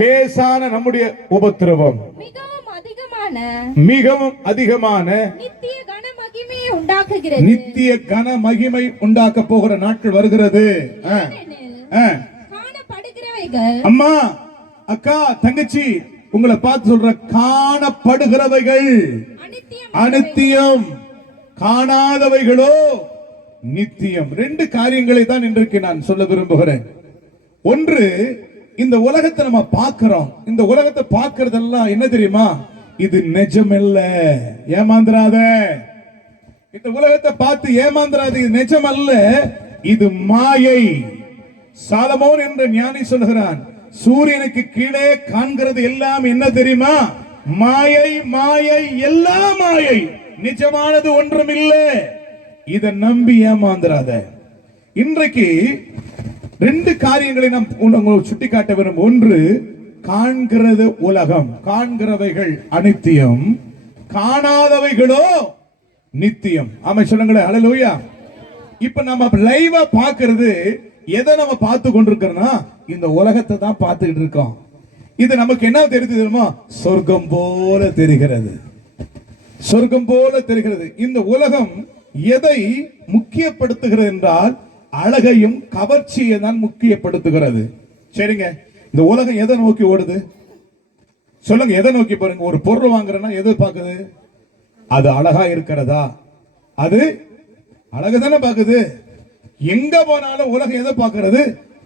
லேசான நம்முடைய உபத்திரவம் மிகவும் அதிகமான நித்திய கன மகிமை உண்டாக்க போகிற நாட்கள் வருகிறது. அம்மா, அக்கா, தங்கச்சி, உங்களை பார்த்து சொல்ற, காணப்படுகிறவைகள் அனித்தியம், காணாதவைகளோ நித்தியம். ரெண்டு காரியங்களை தான் இன்றைக்கு நான் சொல்ல விரும்புகிறேன். ஒன்று, இந்த உலகத்தை நம்ம பார்க்கிறோம். இந்த உலகத்தை பார்க்கிறதெல்லாம் என்ன தெரியுமா? இது நிஜமல்ல, ஏமாந்துராத. இந்த உலகத்தை பார்த்து ஏமாந்துராத, இது நிஜம் அல்ல, இது மாயை. சாலமோன் என்ற ஞானி சொல்கிறான், சூரியனுக்கு கீழே காண்கிறது எல்லாம் என்ன தெரியுமா? மாயை, மாயை, எல்லாம் மாயை, நிஜமானது ஒன்றும் இல்லை. இதை நம்பி ஏமாந்துராத. இன்றைக்கு ரெண்டு காரியங்களை நாம் உங்களுக்கு சுட்டி காட்ட விரும்பும். ஒன்று, காண்கிறது உலகம், காண்கிறவைகள் அனித்தியம், காணாதவைகளோ நித்தியம். ஆமா, சொல்லுங்களேன், ஹல்லேலூயா. இப்ப நம்ம லைவா பாக்குறது எதை நம்ம பார்த்து கொண்டிருக்கிறோம்னா, இந்த உலகத்தை தான் பார்த்துக்கிட்டு இருக்கோம். இது நமக்கு என்ன தெரியுது தெரியுமா? சொர்க்கம் போல தெரிகிறது, சொர்க்கம் போல தெரிகிறது. இந்த உலகம் எதை முக்கியப்படுத்துகிறது என்றால், அழகையும் கவர்ச்சியை தான் முக்கியப்படுத்துகிறது. சரிங்க, இந்த உலகம் எதை நோக்கி ஓடுது? சொல்லுங்க, எதை நோக்கி பாருங்க. ஒரு பொருள் வாங்குறேன்னா எதை பார்க்குது? அது அழகா இருக்கிறதா? அது அழகு தானே பார்க்குது. எங்க போனாலும் உலகம் எதை பார்க்கிறது?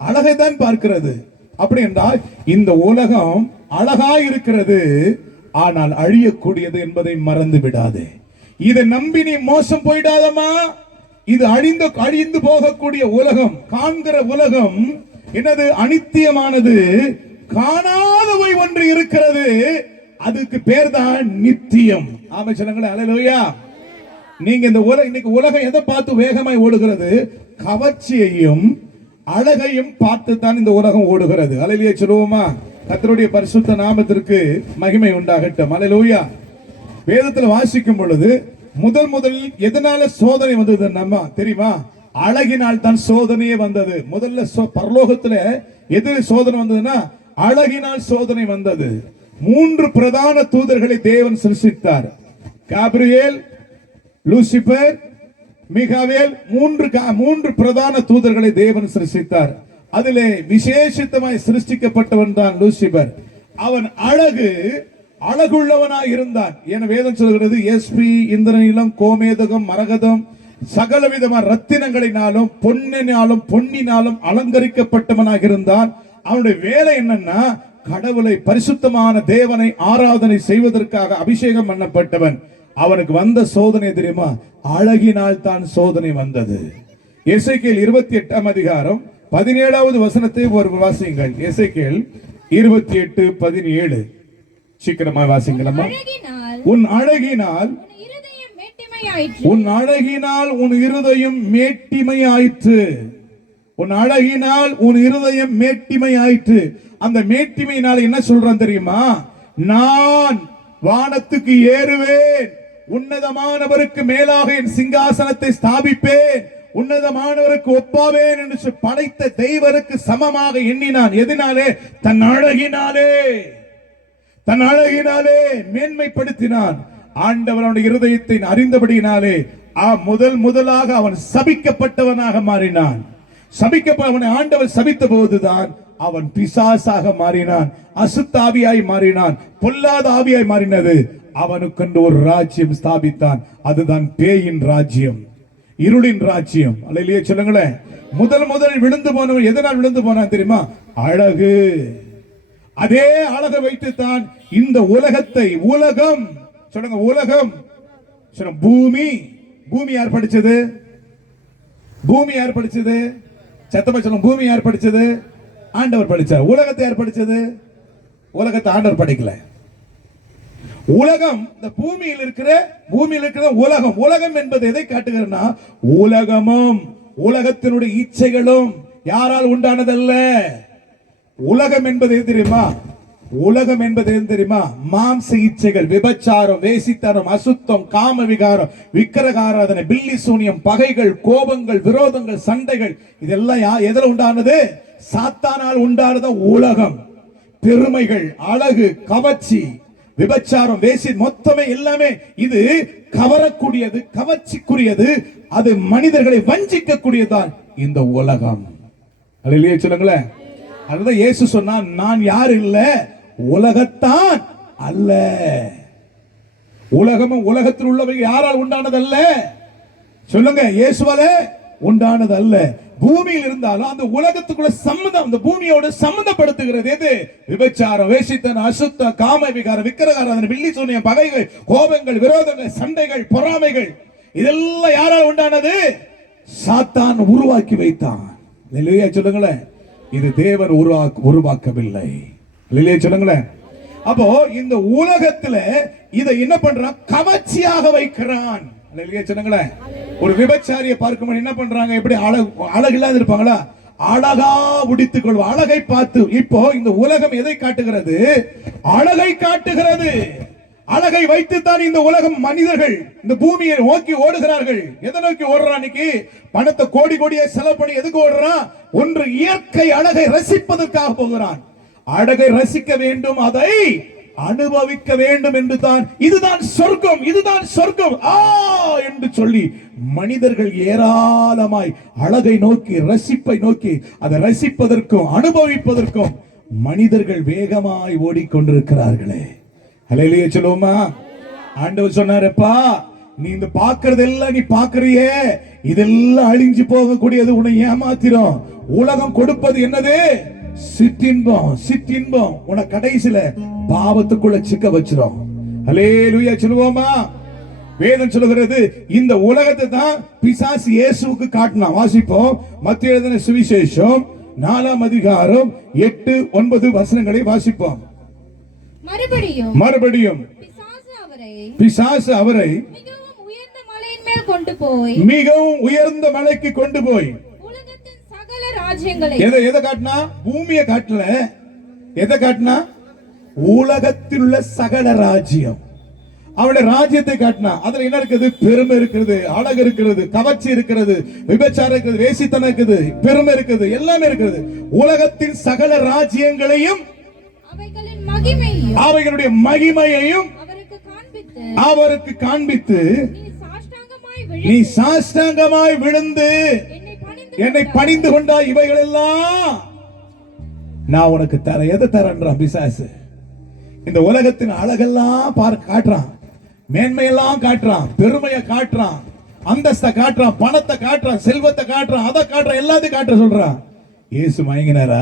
அழகை தான் பார்க்கிறது. அப்படி என்றால் இந்த உலகம் அழகா இருக்கிறது, ஆனால் அழியக்கூடியது என்பதை மறந்து விடாதே. இதை நம்பி நீ மோசம் போயிடாதமா. இது அழிந்து போகக்கூடிய உலகம், காண்கிற உலகம் என்னது? அனித்தியமானது. காணாதவை ஒன்று இருக்கிறது, அதுக்கு பேர் தான் நித்தியம். ஆமா, சொல்லுங்களேன், ஹல்லேலூயா. நீங்க இந்த இன்னைக்கு உலகம் எதை பார்த்து வேகமாய் ஓடுகிறது? கவர்ச்சியையும் அழகையும் பார்த்து தான் இந்த உலகம் ஓடுகிறது. ஹல்லேலூயா சொல்லுவோமா? கர்த்தருடைய பரிசுத்த நாமத்திற்கு மகிமை உண்டாகட்டும். ஹல்லேலூயா. வேதத்தில் வாசிக்கும் பொழுது முதலில் எதனால சோதனை வந்தது நம்ம தெரியுமா? அழகினால் தான் சோதனையே வந்தது. முதல்ல பரலோகத்துல எது சோதனை வந்ததுன்னா, அழகினால் சோதனை வந்தது. 3 பிரதான தூதர்களை தேவன் சிருஷ்டித்தார். காபிரியேல், லூசிபர், மிகாவேல், 3 பிரதான தூதர்களை தேவன் சிருஷ்டித்தார். அதிலே விசேஷித்தமாய் சிருஷ்டிக்கப்பட்டவன் தான் லூசிபர். அவன் அழகுள்ளவனாய் இருந்தான். என வேதம் சொல்கிறது, எஸ்பி, இந்திரநீலம், கோமேதகம், மரகதம், சகல விதமான ரத்தினங்களினாலும் பொன்னினாலும் அலங்கரிக்கப்பட்டவனாக இருந்தான். அவனுடைய வேலை என்னன்னா, கடவுளை, பரிசுத்தமான தேவனை ஆராதனை செய்வதற்காக அபிஷேகம் பண்ணப்பட்டவன். அவனுக்கு வந்த சோதனை தெரியுமா? அழகினால் தான் சோதனை வந்தது. எசேக்கியேல் 28ஆம் அதிகாரம் 17வது வசனத்தை ஒரு வாசியுங்கள். எசேக்கியேல் 28:17. சீக்கிரமா வாசிங்களம்மா. உன் அழகினால் உன் இருதயம் மேட்டிமையாயிற்று. உன் அழகினால் உன் இருதயம் மேட்டிமையாயிற்று. அந்த மேட்டிமையினால் என்ன சொல்றான் தெரியுமா? நான் வானத்துக்கு ஏறுவேன், உன்னதமானவருக்கு மேலாக என் சிங்காசனத்தை ஸ்தாபிப்பேன், உன்னதமானவருக்கு ஒப்பாவேன் என்று படைத்த தெய்வருக்கு சமமாக எண்ணினான். எதனாலே? தன் அழகினாலே மேன்மைப்படுத்தினான். ஆண்டவர் அவனுடைய இருதயத்தை அறிந்தபடியினாலே முதலாக அவன் சபிக்கப்பட்டவனாக மாறினான். அவனை ஆண்டவர் சபித்த போதுதான் அவன் பிசாசாக மாறினான், அசுத்தாவியாய் மாறினான், பொல்லாத ஆவியாய் மாறினது. அவனுக்கென்று ஒரு ராஜ்யம் ஸ்தாபித்தான். அதுதான் பேயின் ராஜ்யம், இருளின் ராஜ்யம். அல்லேலூயா சொல்லுங்களேன். முதல் விழுந்து போனவன் எதனால் விழுந்து போனான் தெரியுமா? அழகு. அதே அழகை வைத்துத்தான் இந்த உலகம் சொல்லுங்க, உலகம் சொல்லுங்க. பூமி யார் படிச்சது? சத்தமா சொல்லுங்க. பூமி யார் படிச்சது? ஆண்டவர் படிச்சார். உலகத்தை யார் படிச்சது? உலகத்தை ஆண்டவர் படிக்கல. உலகம், இந்த பூமியில் இருக்கிற உலகம் என்பது எதை காட்டுகிறனா? உலகமும் உலகத்தினுடைய இச்சைகளும் யாரால் உண்டானதல்ல. உலகம் என்பது எது தெரியுமா? மாம்ச இச்சைகள், விபச்சாரம், வேசித்தனம், அசுத்தம், காம விகாரம், விக்கிரகாராதனை, பில்லி சூனியம், பகைகள், கோபங்கள், விரோதங்கள், சண்டைகள், இதெல்லாம் எதில் உண்டானது? சாத்தானால் உண்டானது உலகம். பெருமைகள், அழகு, கவர்ச்சி, விபச்சாரம், வேசி, மொத்தமே எல்லாமே இது கவரக்கூடியது, கவர்ச்சிக்குரியது. அது மனிதர்களை வஞ்சிக்கக்கூடியதான் இந்த உலகம். அல்லேலூயா சொல்லுங்களேன். அதுதான் இயேசு சொன்னார், நான் யார் இல்ல, உலகத்தான் அல்ல. உலகமும் உலகத்தில் உள்ளவைகள் யாரால் உண்டானதல்ல? சொல்லுங்க, இயேசுவால உண்டானது அல்ல. பூமியில் இருந்தாலும் அந்த உலகத்துக்குள்ள சம்பந்தம், அந்த பூமியோடு சம்பந்தப்படுத்துகிறது எது? விபச்சாரம், வேசித்தனம், அசுத்தம், காம விகாரம், விக்கிரகாராதனை, வில்லி சூனியம், பகைகள், கோபங்கள், விரோதங்கள், சண்டைகள், பொறாமைகள், இதெல்லாம் யாரால் உண்டானது? சாத்தான் உருவாக்கி வைத்தான். இல்லையா சொல்லுங்களேன். இது தேவன் உருவாக்கவில்லை. இல்லையா சொல்லுங்களேன். அப்போ இந்த உலகத்துல இதை என்ன பண்றான்? கவர்ச்சியாக வைக்கிறான். இல்லையா சொல்லுங்களேன். ஒரு விபச்சாரியை பார்க்கும்போது என்ன பண்றாங்க? எப்படி அழகு இல்லாத இருப்பாங்களா? அழகா உடித்துக் கொள்வோம். அழகை பார்த்து இப்போ இந்த உலகம் எதை காட்டுகிறது? அழகை காட்டுகிறது. அழகை வைத்துத்தான் இந்த உலகம், மனிதர்கள் இந்த பூமியை நோக்கி ஓடுகிறார்கள். எதை நோக்கி ஓடுறான்? இன்னைக்கு பணத்தை கோடி கோடியை செலவு பண்ணி எதுக்கு ஓடுறான்? ஒன்று இயற்கை அழகை ரசிப்பதற்காக போகிறான். அழகை ரசிக்க வேண்டும், அதை அனுபவிக்க வேண்டும் என்று தான். இதுதான் சொர்க்கம், இதுதான் சொர்க்கம் என்று சொல்லி மனிதர்கள் ஏராளமாய் அழகை நோக்கி, ரசிப்பை நோக்கி, அதை ரசிப்பதற்கும் அனுபவிப்பதற்கும் மனிதர்கள் வேகமாய் ஓடிக்கொண்டிருக்கிறார்களே. அல்லேலூயா சொல்லுவோமா? ஆண்டவர் சொன்னாரப்பா, நீ இந்த பாக்குறதெல்லாம் நீ பாக்குறியே, இதெல்லாம் அழிஞ்சு போகக்கூடியது, உன்னை ஏமாத்திரும். உலகம் கொடுப்பது என்னது? சிற்றின்பம். சிற்றின்பம் உன கடைசில பாவத்துக்குள்ள சிக்க வச்சிரும். அல்லேலூயா சொல்லுவோமா? வேதம் சொல்லுகிறது, இந்த உலகத்தை தான் பிசாசு இயேசுவுக்கு காட்டினான். வாசிப்போம். மத்தேயு எழுதின சுவிசேஷம் 4ஆம் அதிகாரம் 8-9 வசனங்களை வாசிப்போம். மறுபடியும் பிசாசு அவரை மிகவும் உயர்ந்த மலையின் மேல் கொண்டு போய், மிகவும் உயர்ந்த மலைக்கு கொண்டு போய், உலகத்தின் சகல ராஜ்யங்களை, எதை காட்டினா? பூமியை காட்டல. எதை காட்டினா? உலகத்தில் உள்ள சகல ராஜ்யம். அவருடைய ராஜ்யத்தை காட்டினா. அதுல என்ன இருக்குது? பெருமை இருக்கிறது, அழகு இருக்கிறது, கவர்ச்சி இருக்கிறது, விபச்சாரம் இருக்கிறது, வேசித்தனம் இருக்குது, பெருமை இருக்குது, எல்லாமே இருக்கிறது. உலகத்தின் சகல ராஜ்யங்களையும் அவைகளுடைய மகிமையையும் அவருக்கு காண்பித்து, நீ சாஷ்டாங்கமாய் விழுந்து என்னை பணிந்து கொண்டாய், இவைகள் எல்லாம் நான் உனக்கு தர. எதை தரன்றான் பிசாசு? இந்த உலகத்தின் அழகெல்லாம் காட்டுறான், மேன்மையெல்லாம் காட்டுறான், பெருமையை காட்டுறான், அந்தஸ்தை காட்டுறான், பணத்தை காட்டுறான், செல்வத்தை காட்டுறான், அதை காட்டுறான், எல்லாத்தையும் காட்டுற சொல்றான். இயேசு மயங்கினாரா?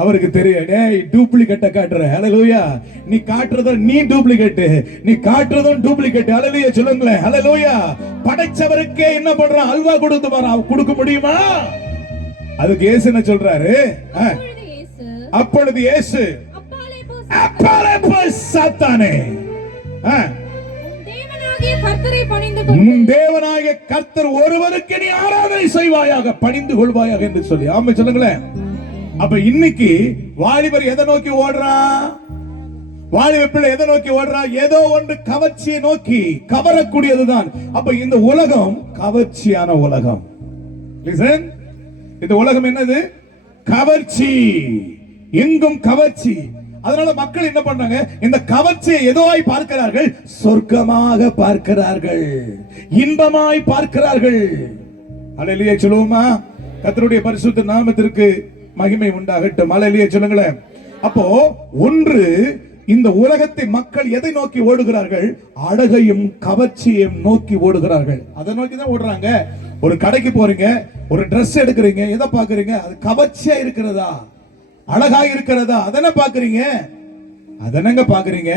அவருக்கு தெரியும், டேய் டூப்ளிகேட்ட காட்டுற. ஹல்லேலூயா. நீ காட்டுறத நீ டூப்ளிகேட், நீ காட்டுறதும் டூப்ளிகேட். ஹல்லேலூயா சொல்லுங்களேன். ஹல்லேலூயா. படைச்சவருக்கே என்ன பண்றான்? அல்வா கொடுத்து பாரு. கொடுக்க முடியுமா? அதுக்கு இயேசு என்ன சொல்றாரு? அப்பொழுது இயேசு, அப்பாலே போ சாத்தானே, உன் தேவனாகிய கர்த்தர் ஒருவருக்கு நீ ஆராதனை செய்வாயாக, பணிந்து கொள்வாயாக என்று சொல்லி. ஆமா சொல்லுங்களேன். அப்ப இன்னைக்கு வாலிபர் எதை நோக்கி ஓடுறான்? வாலிப பிள்ளை எதை நோக்கி ஓடுறான்? ஏதோ ஒன்று கவர்ச்சியை நோக்கி, கவரக்கூடியதுதான். அப்ப இந்த உலகம் கவர்ச்சியான உலகம். லிசன், இந்த உலகம் என்னது? கவர்ச்சி. எங்கும் கவர்ச்சி. அதனால மக்கள் என்ன பண்றாங்க? இந்த கவர்ச்சியை எதோவாய் பார்க்கிறார்கள்? சொர்க்கமாக பார்க்கிறார்கள், இன்பமாய் பார்க்கிறார்கள். அல்லேலூயா சொல்லுவோமா? கர்த்தருடைய பரிசுத்த நாமத்திற்கு மகிமை உண்டாகட்டும். அல்லேலூயா சொல்லுங்களேன். அப்போ ஒன்று, இந்த உலகத்தை மக்கள் எதை நோக்கி ஓடுகிறார்கள்? அழகையும் கவர்ச்சியையும் நோக்கி ஓடுகிறார்கள். அதை நோக்கி தான் ஓடுறாங்க. ஒரு கடைக்கு போறீங்க, ஒரு Dress எடுக்கிறீங்க, எதை பாக்குறீங்க? அது கவர்ச்சியா இருக்கிறதா, அழகா இருக்கிறதா, அதனை பாக்குறீங்க. அதனங்க பாக்குறீங்க.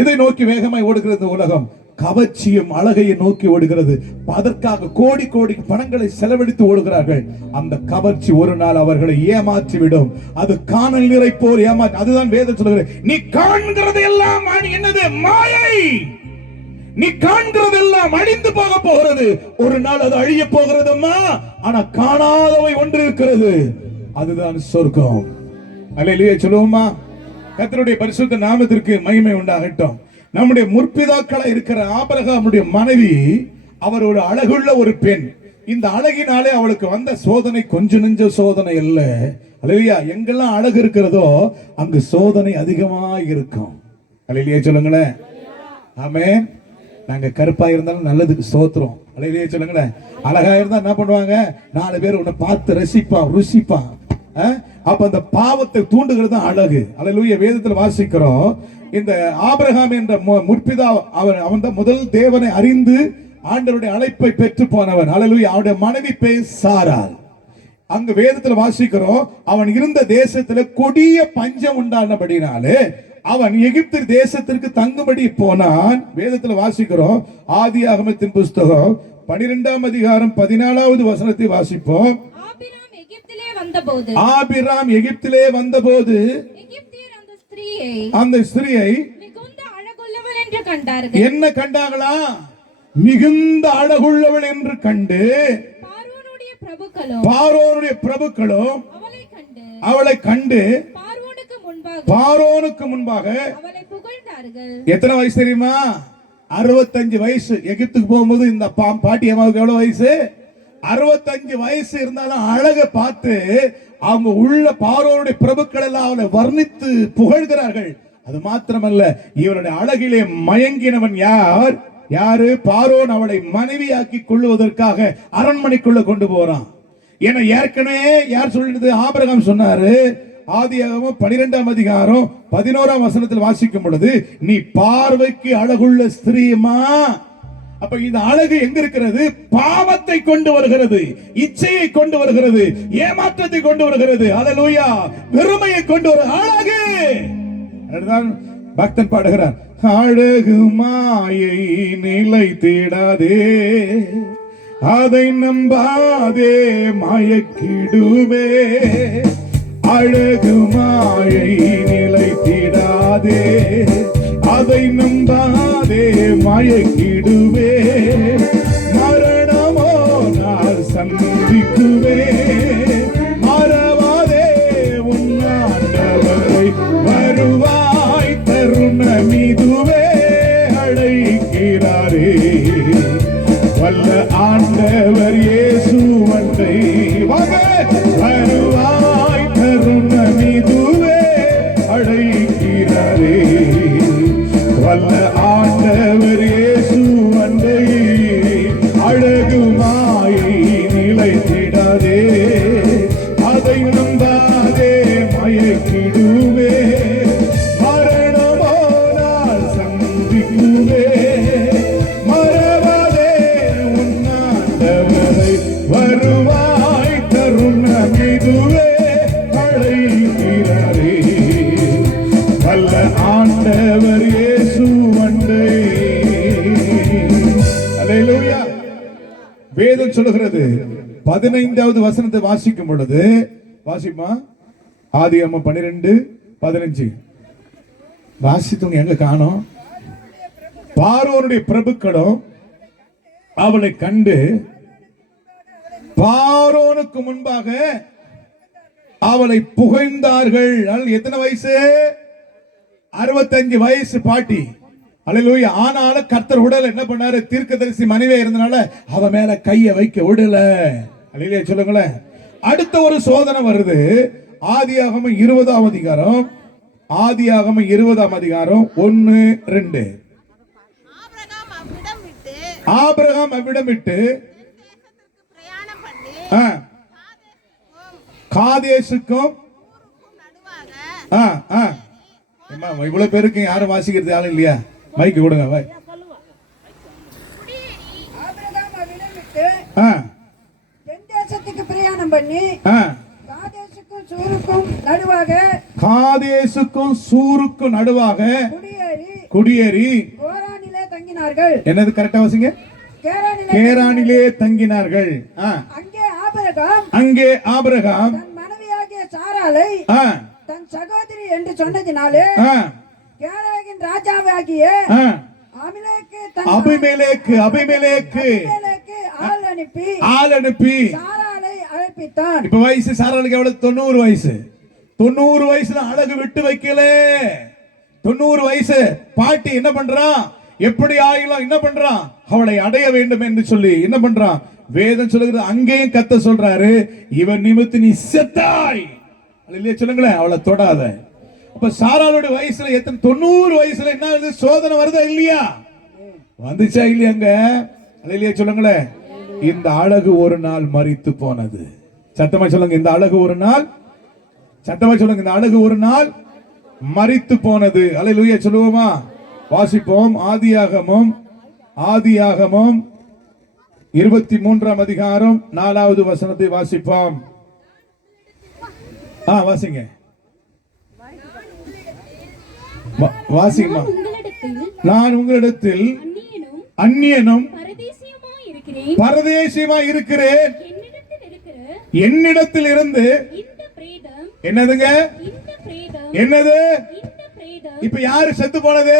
எதை நோக்கி வேகமாய் ஓடுகிறது உலகம்? கவர்ச்சியும் அழகையும் நோக்கி ஓடுகிறது. அதற்காக கோடி கோடி பணங்களை செலவழித்து ஓடுகிறார்கள். அந்த கவர்ச்சி ஒரு நாள் அவர்களை ஏமாற்றிவிடும். அது காணல் நீரை போல் ஏமாற்றி. அதுதான் வேதம் சொல்கிறது, நீ காண்கிறது எல்லாம் என்னது? மாயை. நீ காண்கிறதெல்லாம் அழிந்து போக போகிறது. ஒரு நாள் அது அழிய போகிறதுமா. ஆனா காணாதவை ஒன்று இருக்கிறது, அதுதான் சொர்க்கம். அல்லேலூயா சொல்லுவோமா? கர்த்தருடைய பரிசுத்த நாமத்திற்கு மகிமை உண்டாகட்டும். நம்முடைய முற்பிதாக்களா இருக்கிற ஆபிரகாமுடைய மனைவி, அவர் ஒரு அழகுள்ள ஒரு பெண். இந்த அழகினாலே அவளுக்கு வந்த சோதனை கொஞ்ச நெஞ்ச சோதனை அல்ல. அல்லேலூயா. எங்கெல்லாம் அழகு இருக்கிறதோ அங்கு சோதனை அதிகமாக இருக்கும். அல்லேலூயா சொல்லுங்களேன். ஆமென். நாங்க கருப்பா இருந்தாலும் நல்லதுக்கு ஸ்தோத்திரம். அல்லேலூயா சொல்லுங்களேன். அழகா இருந்தா என்ன பண்ணுவாங்க, 4 பேர் உன்னை பார்த்து ரசிப்பான் ருசிப்பான். அப்ப அந்த பாவத்தை தூண்டுகிறது தான் அழகு. அல்லேலூயா. வேதத்தில் வாசிக்கிறோம், இந்த ஆபிரகாம் என்ற முற்பிதா அவன் தான் முதல் தேவனை அறிந்து ஆண்டவருடைய அழைப்பை பெற்று போனவன். அல்லேலூயா. அவருடைய மனைவி பேர் சாராள். அங்க வேதத்தில் வாசிக்கிறோம், அவன் இருந்த தேசத்துல கொடிய பஞ்சம் உண்டானபடினாலே அவன் எகிப்து தேசத்திற்கு தங்கும்படி போனான். வேதத்தில் வாசிக்கிறோம், ஆதியாகமத்தின் புஸ்தகம் 12ஆம் அதிகாரம் 14வது வசனத்தை வாசிப்போம். ஆபிராம் எகிப்திலே வந்தபோது அந்த ஸ்திரியை என்ன கண்டாங்களா? மிகுந்த அழகுள்ளவள் என்று கண்டு பார்வோனுடைய பிரபுக்களும் அவளை கண்டு பார்வோனுக்கு முன்பாக எத்தனை வயசு தெரியுமா? 65 வயசு. எகிப்துக்கு போகும்போது இந்த பாட்டி அம்மாவுக்கு எவ்வளவு வயசு? 65 வயசு. இருந்தாலும் அழகை பார்த்து அவங்க உள்ள பார்வோனுடைய பிரபுக்கள் எல்லாம் அவளை வர்ணித்து புகழ்கிறார்கள். அது மாத்திரமல்ல, இவருடைய அழகிலே மயங்கினவன் யார்? யாரு? பார்வோன் அவளை மனைவியாக்கி கொள்ளுவதற்காக அரண்மனைக்குள்ள கொண்டு போறான். ஏன்னா ஏற்கனவே யார் சொல்லிட்டு ஆபிரகாம் சொன்னாரு. ஆதியாகமம் 12ஆம் அதிகாரம் 11ஆம் வசனத்தில் வாசிக்கும் பொழுது, நீ பார்வைக்கு அழகுள்ள ஸ்திரீமா. அப்ப இந்த அழகு எங்க இருக்கிறது? பாவத்தை கொண்டு வருகிறது, இச்சையை கொண்டு வருகிறது, ஏமாற்றத்தை கொண்டு வருகிறது. அல்லேலூயா. வெறுமையை கொண்டு வர அழகு. அதுதான் பக்தன் பாடுகிறார், அழகு மாயை நிலைத்திடாதே, அதை நம்பாதே மயக்கிடுவே. அழகு மாயை நிலைத்திடாதே, அதை நம்பாதே மயக்கிடுவே. மரணமோ நான் சந்திக்குவே, மறவாதே உன்னாண்டவரை வருவாய் தருணமிதுவே. அழைக்கிறாரே வல்ல ஆண்டவர் இயேசு வந்தை வருவாய் தருணமிதுவே. அழைக்கிறாரே வல்ல ஆண்டவர் இயேசு வந்தை. அழகு மாயை நிலைத்திடாதே, அதை நம்பாதே மயக்கிடுவே. மரணமோ நான் சந்திக்குவே, மறவாதே உன்னாண்டவரை வருவாய் தருணமிதுவே. அழைக்கிறாரே வல்ல ஆண்டவர் இயேசு வந்தை. அல்லேலூயா. வேதம் சொல்லுகிறது, 15வது வசனத்தை வாசிக்கும் பொழுது, வாசிமா ஆதியாகமம் 12:15 வாசித்தவங்க எங்க காணோம்? பார்வோனுடைய பிரபுக்களும் அவளை கண்டு பார்வோனுக்கு முன்பாக அவளை புகழ்ந்தார்கள். எத்தனை வயசு? 65 வயசு பாட்டி. அல்லேலூயா. ஆனாலும் கர்த்தர் உடல் என்ன பண்ணாரு? தீர்க்கதரிசி மனைவியா இருந்தனால அவ மேல கைய வைக்க விடல. அல்லேலூயா சொல்லுங்களேன். அடுத்த ஒரு சோதனை வருது. ஆதியாகமம் 20ஆம் அதிகாரம், ஆதியாகமம் 20ஆம் அதிகாரம் 1-2. ஆபிரகாம் அவ்விடம் விட்டு காதேசுக்கும் இவ்வளவு பேருக்கு யாரும் வாசிக்கிறது யாரும் இல்லையா? மைக்கு கொடுங்க. பிரயாணம் பண்ணி காதேசுக்கும் சூருக்கும் நடுவாக குடியேறி கோரானிலே தங்கினார்கள். என்னது கரெக்டா வாசிங்க? கேரானிலே தங்கினார்கள். அங்கே ஆபிரகாம் தன் மனைவியாகிய சாராளை தன் சகோதரி என்று சொன்னதினாலே கேராகின் ராஜாவாகிய அபிமெலேக்கு ஆள் அனுப்பி சாராளை அழைப்பித்தான். இப்ப வயசு சாராளுக்கு எவ்வளவு? 90 வயசு. 90 வயசுல அழகு விட்டு வைக்கல. 90 வயசு பாட்டி என்ன பண்றான்? எப்படி ஆயிலாம் என்ன பண்றான்? அவளை அடைய வேண்டும் என்று சொல்லி என்ன பண்றான்? வேதம் சொல்லுகிறது. அங்கேயும் கத்த சொல்றாரு, இவன் நிமித்து நீ செத்தாய். இல்லையா சொல்லுங்களேன், அவளை தொடாத. அப்ப சாராளுடைய வயசுல எத்தனை 90 வயசுல என்ன ஆகுது? சோதனை வருதா இல்லையா? வந்துச்சா இல்லையாங்க? இல்லையா சொல்லுங்களேன். இந்த அழகு ஒரு நாள் மரித்து போனது. சத்தமா சொல்லுங்க, இந்த அழகு ஒரு நாள். சத்தமா சொல்லுங்க, இந்த அழகு ஒரு நாள் மரித்து போனது. அல்லேலூயா சொல்லுவோமா? வாசிப்போம். ஆதியாகமம் 23ஆம் அதிகாரம் 4வது வசனத்தை வாசிப்போம். வாசிங்க, வாசிங்கம்மா. நான் உங்களிடத்தில் அந்நியனும் பரதேசியமாய் இருக்கிறேன். என்னிடத்தில் இருந்து என்னதுங்க? என்னது? இப்ப யாரு செத்து போனது?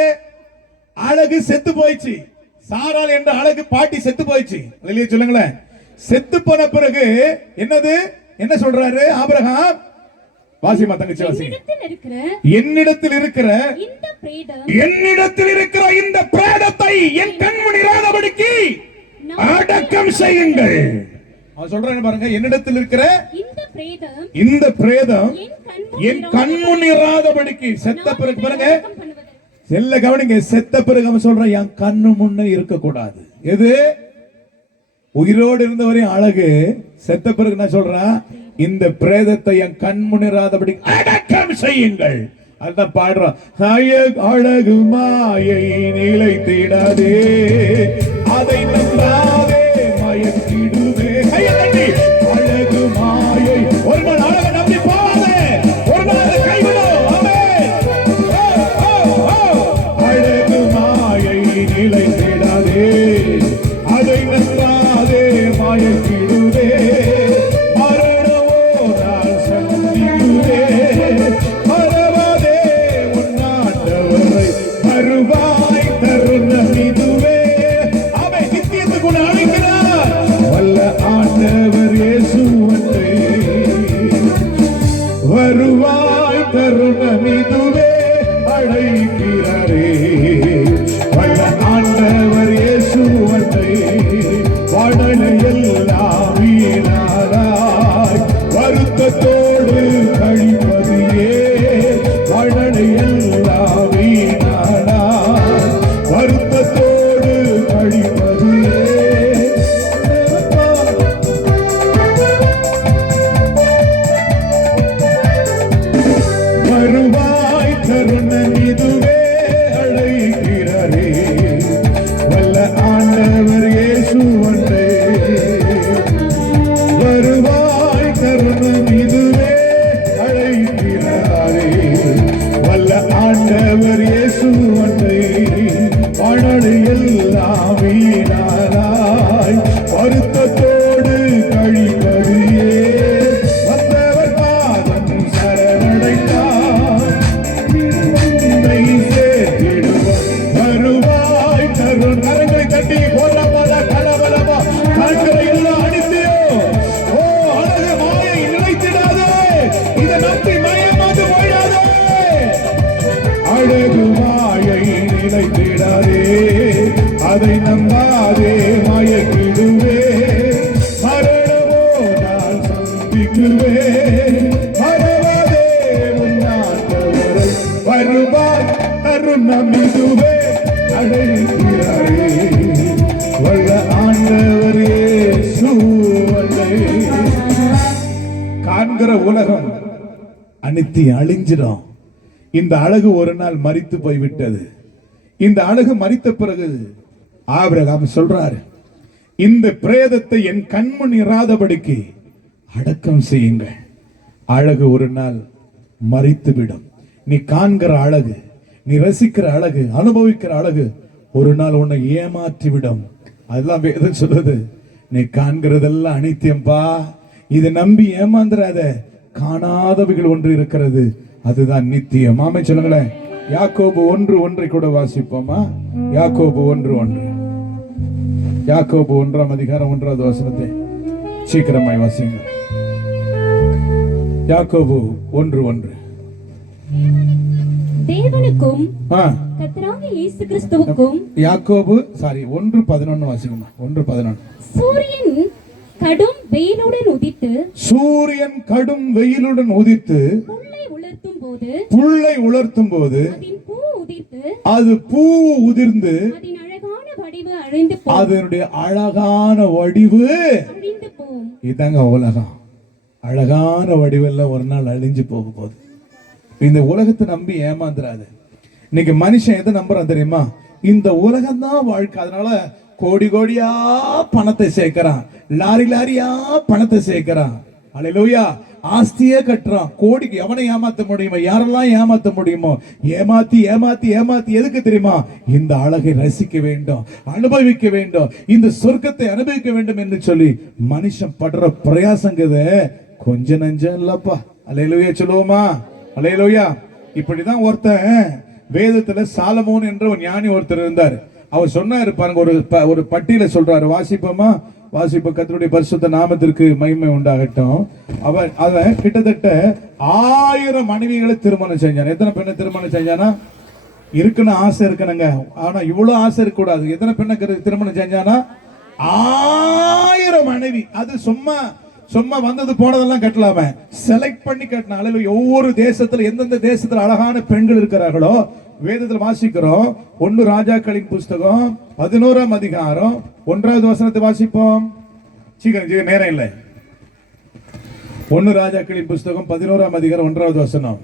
அழகு செத்து போயிடுச்சு. சாராள் என்ற அழகு பாட்டி செத்து போயிடுச்சு. வெளியே சொல்லுங்களேன். செத்து போன பிறகு என்னது? என்ன சொல்றாரு ஆபிரகாம்? வாசிமா தங்கச்சி வாசிங்க. என்னிடத்தில் இருக்கிற இந்த பிரேதத்தை என் கண்முன் இராதபடிக்கு அடக்கம் செய்யுங்கள். அவன் சொல்றாங்க பாருங்க, என்னிடத்தில் இருக்கிற இந்த பிரேதம் என் கண்முன் இராதபடிக்கு. செத்த பிறகு பாருங்க, செல்ல கவனிங்க, செத்த பிறகு அவன் சொல்றான் என் கண்ணு முன்ன இருக்க கூடாது. எது? உயிரோடு இருந்தவரையும் அழகு, செத்த பிறகு என்ன சொல்றான்? இந்த பிரேதத்தை என் கண்முனிராதபடி அடக்கம் செய்யுங்கள். அதுதான் பாடுறோம். அழகு மாயை நிலைத்திடாதே, அதை நம்பாதே மயக்கிடுவே. அழகு மாயை ஒரு நாள் அழகு நம்பி போவாதே, ஒரு நாள் கைவிடும். அழகு மாயை நிலைத்திடாதே, அதை நம்பாதே மயக்கிடுவே. வருவாய் தருணமிதுவே அழைக்கிறாரே. வல்ல ஆண்டவர் இயேசு வந்தே, வாடலையெல்லாம் வீணாராய் வருத்தத்தோடு கழிப்பதியே. வாடலையெல்லாம் வீணாராய் வருத்தத்தோடு கழிப்பதியே. வருவாய் தருணமிதுவே அழைக்கிறாரே. வல்ல ஆண்டவர் இயேசு வந்தே, வருவாய் தருணமிதுவே அழைக்கிறாரே. வல்ல ஆண்டவர் இயேசு வந்தே, வாழலை எல்லாம் வீணாராய் வருத்தத்தோடு கழிப்பதியே. வந்தவர் பாதம் சரணடைந்தார், வருவாய் தருண். கரங்களை தட்டி போல கலவலமா கரங்களை எல்லாம் அடித்தியோ. ஓ அழகு மாயை நிலைத்திடாதே, இதை நம்பி மயமாது போயிடாதே. அழகு மாயை நிலைத்திடாதே, அதை நம்பாதே மயக்கிடுவே. மரணமோ நான் சந்திக்குவே, மறவாதே உன்னாண்டவரை. வருவாய் தருணமிதுவே அழைக்கிறாரே. வல்ல ஆண்டவர் இயேசு வந்தே. காண்கிற உலகம் அனித்தியம், அழிஞ்சிடும். இந்த அழகு ஒரு நாள் மரித்து போய்விட்டது. இந்த அழகு மரித்த பிறகு ஆபிரகாம் சொல்றாரு, இந்த பிரேதத்தை என் கண்முன் இராதபடிக்கு அடக்கம் செய்யுங்கள். அழகு ஒரு நாள் மரித்துவிடும். நீ காண்கிற அழகு, நீ ரசிக்கிற அழகு, அனுபவிக்கிற அழகு ஒரு நாள் உன்னை ஏமாற்றிவிடும். அதெல்லாம் வேதம் சொல்லுது, நீ காண்கிறதெல்லாம் அனித்தியம்பா, இதை நம்பி ஏமாந்துறாத. காணாதவைகள் ஒன்று இருக்கிறது, அதுதான் நித்தியம். ஆமே சொல்லுங்களேன். யாக்கோபு 1:1 கூட வாசிப்போமா? யாக்கோபு 1:1. யாக்கோபு 1ஆம் அதிகாரம் 1வது வசனத்தை சீக்கிரமாய் வாசிங்க. யாக்கோபு 1:1. தேவனுக்கும் கர்த்தராகிய இயேசு கிறிஸ்துவுக்கும். யாக்கோபு 1:11 வாசிங்கம்மா. 1:11. சூரியன் கடும் வெயிலுடன் உதித்து சூரியன் கடும் வெயிலுடன் உதித்து புல்லை உலர்த்தும் போது புல்லை உலர்த்தும் போது அதன் பூ உதிர்த்து அது பூ உதிர்ந்து அதன் அழகான வடிவு அழிந்து அதனுடைய அழகான வடிவு அழிந்து போம். இதாங்க உலகம். அழகான வடிவெல்லாம் ஒரு நாள் அழிஞ்சு போக போகுது. இந்த உலகத்தை நம்பி ஏமாந்துறாது. இன்னைக்கு மனுஷன் எதை நம்புறான் தெரியுமா? இந்த உலகம் தான் வாழ்க்கை. அதனால கோடி கோடியா பணத்தை சேர்க்கிறான், லாரி லாரியா பணத்தை சேர்க்கிறான். அல்லேலூயா. ஆஸ்தியே கட்டுறான். கோடிக்கு எவனை ஏமாத்த முடியுமோ, யாரெல்லாம் ஏமாத்த முடியுமோ ஏமாத்தி ஏமாத்தி ஏமாத்தி எதுக்கு தெரியுமா? இந்த அழகை ரசிக்க வேண்டும், அனுபவிக்க வேண்டும், இந்த சொர்க்கத்தை அனுபவிக்க வேண்டும் என்று சொல்லி மனுஷன் படுற பிரயாசங்கிறது கொஞ்ச நஞ்சம் இல்லப்பா. அல்லேலூயா சொல்லுவோமா? அல்லேலூயா. இப்படிதான் ஒருத்தன் வேதத்துல சாலமோன் என்ற ஒரு ஞானி ஒருத்தர் இருந்தார். அவர் சொன்னாரு பாருங்க, ஒரு பட்டியல சொல்றாரு. வாசிப்போமா? வாசிப்ப. கர்த்தருடைய பரிசுத்த நாமத்திற்கு மகிமை உண்டாகட்டும். அவன் கிட்டத்தட்ட 1000 மனைவிகளை திருமணம் செஞ்சான். எத்தனை பெண்ணை திருமணம் செஞ்சானா? இருக்குன்னு ஆசை இருக்கணுங்க, ஆனா இவ்வளவு ஆசை இருக்க கூடாது. எத்தனை பெண்ணை திருமணம் செஞ்சானா? 1000 மனைவி. அது சும்மா வந்தது போனதெல்லாம் கட்டலாம, செலக்ட் பண்ணி கட்டினால. ஒவ்வொரு தேசத்துல எந்தெந்த தேசத்துல அழகான பெண்கள் இருக்கிறார்களோ வேதத்தில் வாசிக்கிறோம். 1 ராஜாக்களின் புஸ்தகம் 11ஆம் அதிகாரம் 1வது வசனத்தை வாசிப்போம். சீக்கிரம் நேரம் இல்லை. 1 ராஜாக்களின் புஸ்தகம் 11ஆம் அதிகாரம் 1வது வசனம்.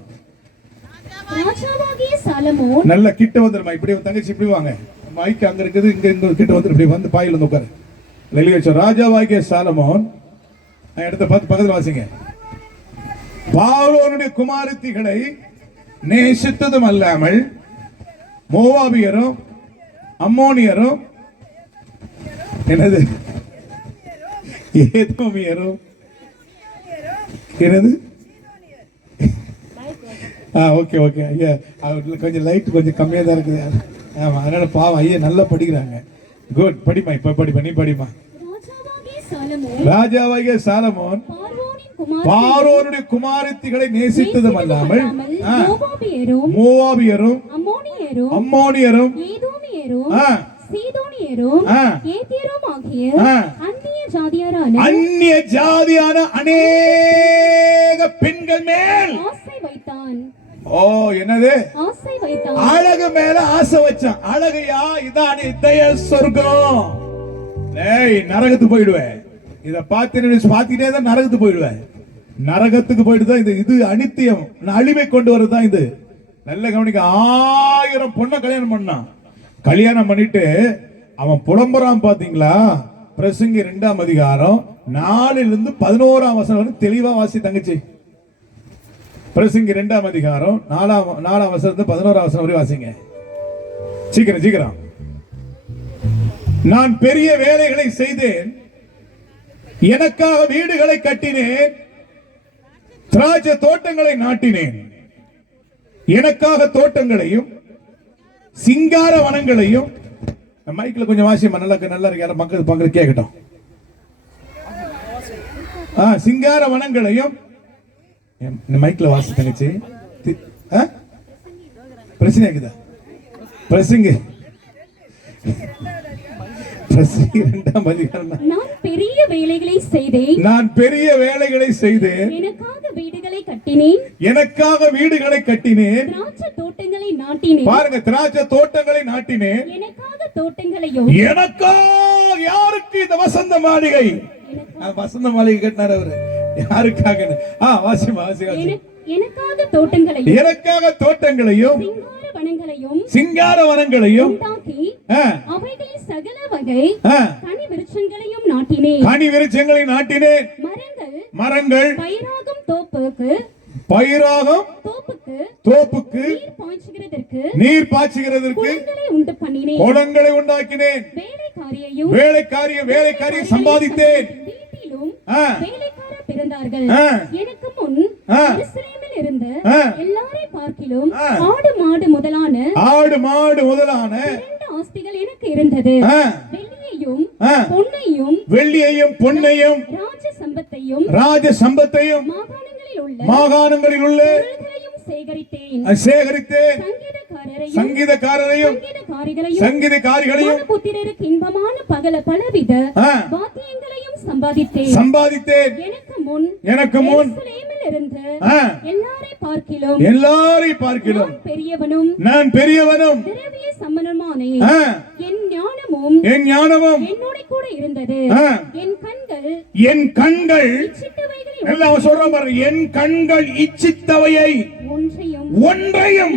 ராஜாவாகிய சாலமோன் நல்ல கிட்ட வந்துருமா. இப்படி தங்கச்சி இப்படி வாங்க. மைக் அங்க இருக்குது, இங்க கிட்ட வந்து இப்படி வந்து பாயில வந்து உட்காரு. லெலிய வச்ச ராஜாவாகிய சாலமோன். எடுத்த பக்கத்தில் வாசிங்க. பார்வோனுடைய குமாரத்திகளை நேசித்ததும் அல்லாமல் மோவாபியரும் அம்மோனியரும் என்னது ஏதோமியரும் என்னது ஓகே ஓகே ஐயா, கொஞ்சம் லைட் கொஞ்சம் கம்மியா தான் இருக்குது. ஆமா, அதனால பாவம் ஐயா நல்லா படிக்கிறாங்க. குட், படிமா. இப்ப படிமா, நீ படிமா. ராஜாவாகிய சாலமோன் பார்வோனுடைய குமாரத்திகளை நேசித்ததும் அல்லாமல் மோவாபியரும் அம்மோனியரும் அந்நிய ஜாதியான அநேக பெண்கள் மேல் ஆசை வைத்தான். ஓ, என்னது? ஆசை வைத்தான். அழகு மேல ஆசை வச்சான். அழகையா? இதான் இதய சொர்க்கம். ஏய், நரகத்துக்கு போயிடுவேன். இத பாத்துட்டே தான் நரகத்துக்கு போயிடுவேன். நரகத்துக்கு போயிட்டு தான் இது அனித்தியம், அழிவை கொண்டு வரதுதான் இது. நல்ல கவனிக்க. 1000 பொண்ணை கல்யாணம் பண்ணான். கல்யாணம் பண்ணிட்டு அவன் புலம்புறான் பாத்தீங்களா? பிரசங்கி 2ஆம் அதிகாரம் 4லிருந்து 11ஆம் வசனம் வரை தெளிவா வாசி தங்கச்சி. பிரசங்கி 2ஆம் அதிகாரம் 4ஆம் வசனத்து 11ஆம் வசனம் வரை வாசிங்க. சீக்கிரம். நான் பெரிய வேலைகளை செய்தேன், எனக்காக வீடுகளை கட்டினேன், திராட்சை தோட்டங்களை நாட்டினேன், எனக்காக தோட்டங்களையும் சிங்கார வனங்களையும். மைக்ல கொஞ்சம் வாசியமா, நல்லா இருக்கு, யாரும் மக்கள் பங்கு கேட்கட்டும். சிங்கார வனங்களையும் மைக்ல வாசி தங்கச்சி. பிரச்சனை இருக்குதா? பிரசங்க 2ஆம் அதிகாரம். நான் பெரிய வேலைகளை செய்தேன், எனக்காக வீடுகளை கட்டினேன், திராட்சை தோட்டங்களை நாட்டினேன். பாருங்க, திராட்சை தோட்டங்களை நாட்டினேன், எனக்காக தோட்டங்களையும். எனக்காக யாருக்கு இந்த வசந்த மாளிகை? வசந்த மாளிகை கட்டினார் அவரு. யாருக்காக? எனக்காக தோட்டங்களையும் சிங்கார வனங்களையும் உண்டாக்கி அவைகளில் சகல வகை கனி விருட்சங்களையும் நாட்டினேன். மரங்கள் பயிராகும் தோப்புக்கு நீர் பாய்ச்சுகிறதற்கு குளங்களை உண்டாக்கினேன். வேலைக்காரியை சம்பாதித்தேன். வேலைக்காரர் பிறந்தார்கள். எனக்கு முன் எருசலேமில் இருந்த எல்லாரை பார்க்கிலும் ஆடு மாடு முதலான 2 ஆஸ்திகள் எனக்கு இருந்தது. வெள்ளியையும் பொன்னையும் ராஜ சம்பத்தையும் மாகாணங்களில் உள்ள சேகரித்தேன். சங்கீதக்காரரையும் சங்கீதக்காரிகளையும் புத்திரருக்கு இன்பமான பலவித வாத்தியங்களையும் சம்பாதித்தேன். எனக்கு முன் இருந்து எல்லாரை பார்க்கிலும் நான் பெரியவனும் திரவிய சம்பன்னமானேன். என் ஞானமும் என்னோட கூட இருந்தது. என் கண்கள் எல்லாம் சொல்றோம் பாருங்க, என் கண்கள் இச்சித்தவையை ஒன்றையும்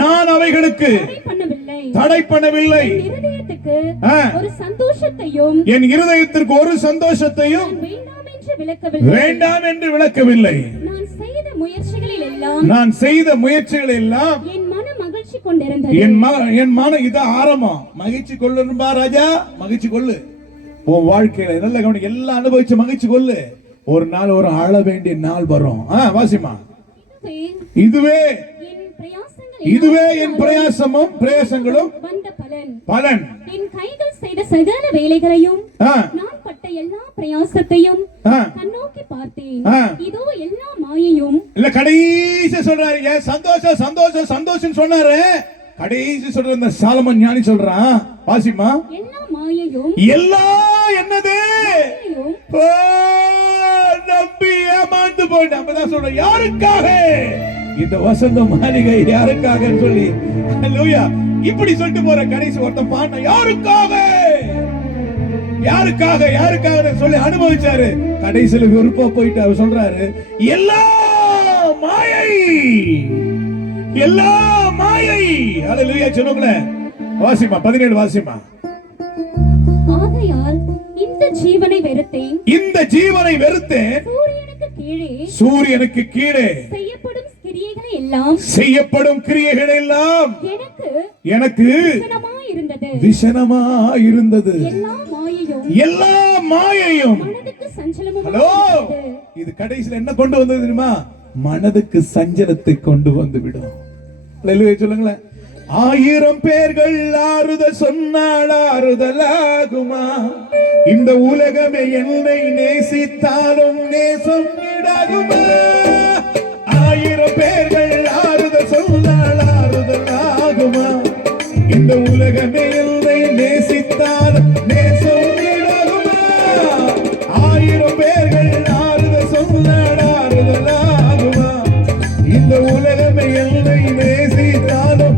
நான் அவைகளுக்கு தடை பண்ணவில்லை. ஒரு சந்தோஷத்தையும் என் இருதயத்திற்கு ஒரு சந்தோஷத்தையும் வேண்டாம் என்று விளக்கவில்லை. நான் செய்த முயற்சிகள் எல்லாம் என் மன மகிழ்ச்சி கொண்டிருந்தது. என் மன இது ஆரம்பம். மகிழ்ச்சி கொள்ளும்பா ராஜா, மகிழ்ச்சி கொள்ளு. உன் வாழ்க்கையில நல்ல கவனி, எல்லாம் அனுபவிச்சு மகிழ்ச்சி கொள்ளு. ஒரு நாள் ஒரு ஆள வேண்டிய நாள் வரும். வாசிமா, இதுவே என் பிரயாசமும் பிரயாசங்களும் வந்த பலன். என் கைகள் செய்த சகல வேலைகளையும் நான் பட்ட எல்லா பிரயாசத்தையும் கண்ணோக்கி பார்த்தேன். இதோ எல்லா மாயையும் இல்ல கடைசி சொல்றாரு, சந்தோஷம் சந்தோஷம் சந்தோஷம் சொன்னாரு. கடைசி சொல்ற இந்த சாலமன் ஞானி சொல்றான், வாசிமா, எல்லா மாயையும் எல்லாம் என்னது நம்பி ஏமாந்து போய் நம்ம தான் சொல்றோம். யாருக்காக இந்த வசந்த மாளிகை, யாருக்காக சொல்லி அல்லேலூயா இப்படி சொல்லிட்டு போற கடைசி ஒருத்தன் பாடின, யாருக்காக யாருக்காக யாருக்காக சொல்லி அனுபவிச்சாரு. கடைசியில விருப்பா போயிட்டு அவர் சொல்றாரு, எல்லா மாயை எல்லா மாயை. அல்லேலூயா சொல்லுங்களே. வாசிமா 17 வாசிமா. ஆகையால் இந்த ஜீவனை வெறுத்தேன். இந்த ஜீவனை வெறுத்தேன். சூரியனுக்கு கீழே செய்யப்படும் கிரியைகள் எல்லாம் எனக்கு விஷனமா இருந்தது. எல்லா மாயையும். ஹலோ, இது கடைசியில் என்ன கொண்டு வந்தது தெரியுமா? மனதுக்கு சஞ்சலத்தை கொண்டு வந்து விடும். சொல்லுங்களேன். 1000 பேர்கள் ஆறுதல் சொன்னால் ஆறுதலாகுமா? இந்த உலகமே என்னை நேசித்தாலும் நேசம் விடாகுமா? 1000 பேர்கள் ஆறுதல் சொன்னால் ஆறுதலாகுமா? இந்த உலகமே என்னை நேசித்தாலும் நேசம் விடாகுமா? 1000 பேர்கள் ஆறுதல் சொன்னால் ஆறுதலாகுமா? இந்த உலகமே என்னை நேசித்தாலும்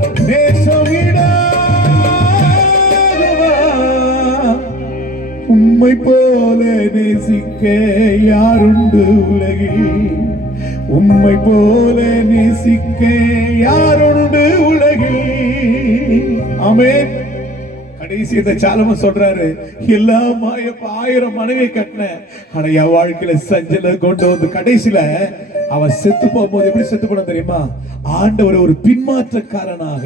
உம்மை போல நேசிக்க யாருண்டு உலகில்? உம்மை போல நேசிக்க யாருண்டு உலகில்? ஆமென். கடைசி இந்த சாலமன் சொல்றாரு, எல்லா மாய 1000 மனைவி கட்டின, ஆனா என் வாழ்க்கையில சஞ்சல கொண்டு வந்து கடைசியில அவன் செத்து போகும்போது எப்படி செத்து போன தெரியுமா? ஆண்டவர் ஒரு பின்மாற்றக்காரனாக,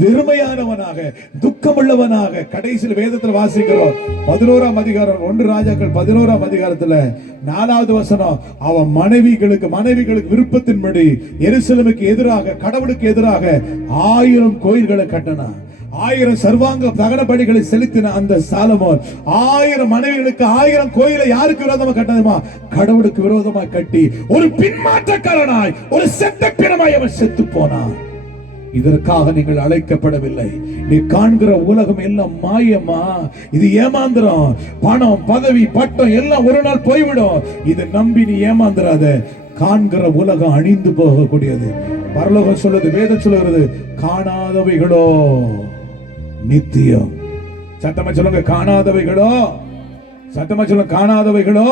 வெறுமையானவனாக, துக்கமுள்ளவனாக. கடைசியில் வேதத்தில் வாசிக்கிறோம் 11ஆம் அதிகாரம் 1 ராஜாக்கள் 11ஆம் அதிகாரத்துல 4வது வசனம், அவன் மனைவிகளுக்கு விருப்பத்தின்படி எருசலேமுக்கு எதிராக, கடவுளுக்கு எதிராக 1000 கோயில்களை கட்டினான். 1000 சர்வாங்க தகன பலிகளை செலுத்தின அந்த சாலமோன் 1000 மனைவிகளுக்கு 1000 கோயிலை யாருக்கு விரோதமா கட்டணுமா? கடவுளுக்கு விரோதமா கட்டி ஒரு பின்மாற்றக்காரனாய், ஒரு செத்த பிணமாய் அவன் செத்து போனான். இதற்காக நீங்கள் அழைக்கப்படவில்லை. நீ காண்கிற உலகம் எல்லாம் மாயமா, இது ஏமாந்திரம். பணம், பதவி, பட்டம் எல்லாம் ஒரு நாள் போய்விடும். இதை நம்பி நீ ஏமாந்திராத. காண்கிற உலகம் அழிந்து போகக்கூடியது. பரலோகம் சொல்லுது, வேதம் சொல்லுகிறது, காணாதவைகளோ நித்தியம். சத்தமா சொல்லுங்க, காணாதவைகளோ. சத்தமா சொல்லுங்க, காணாதவைகளோ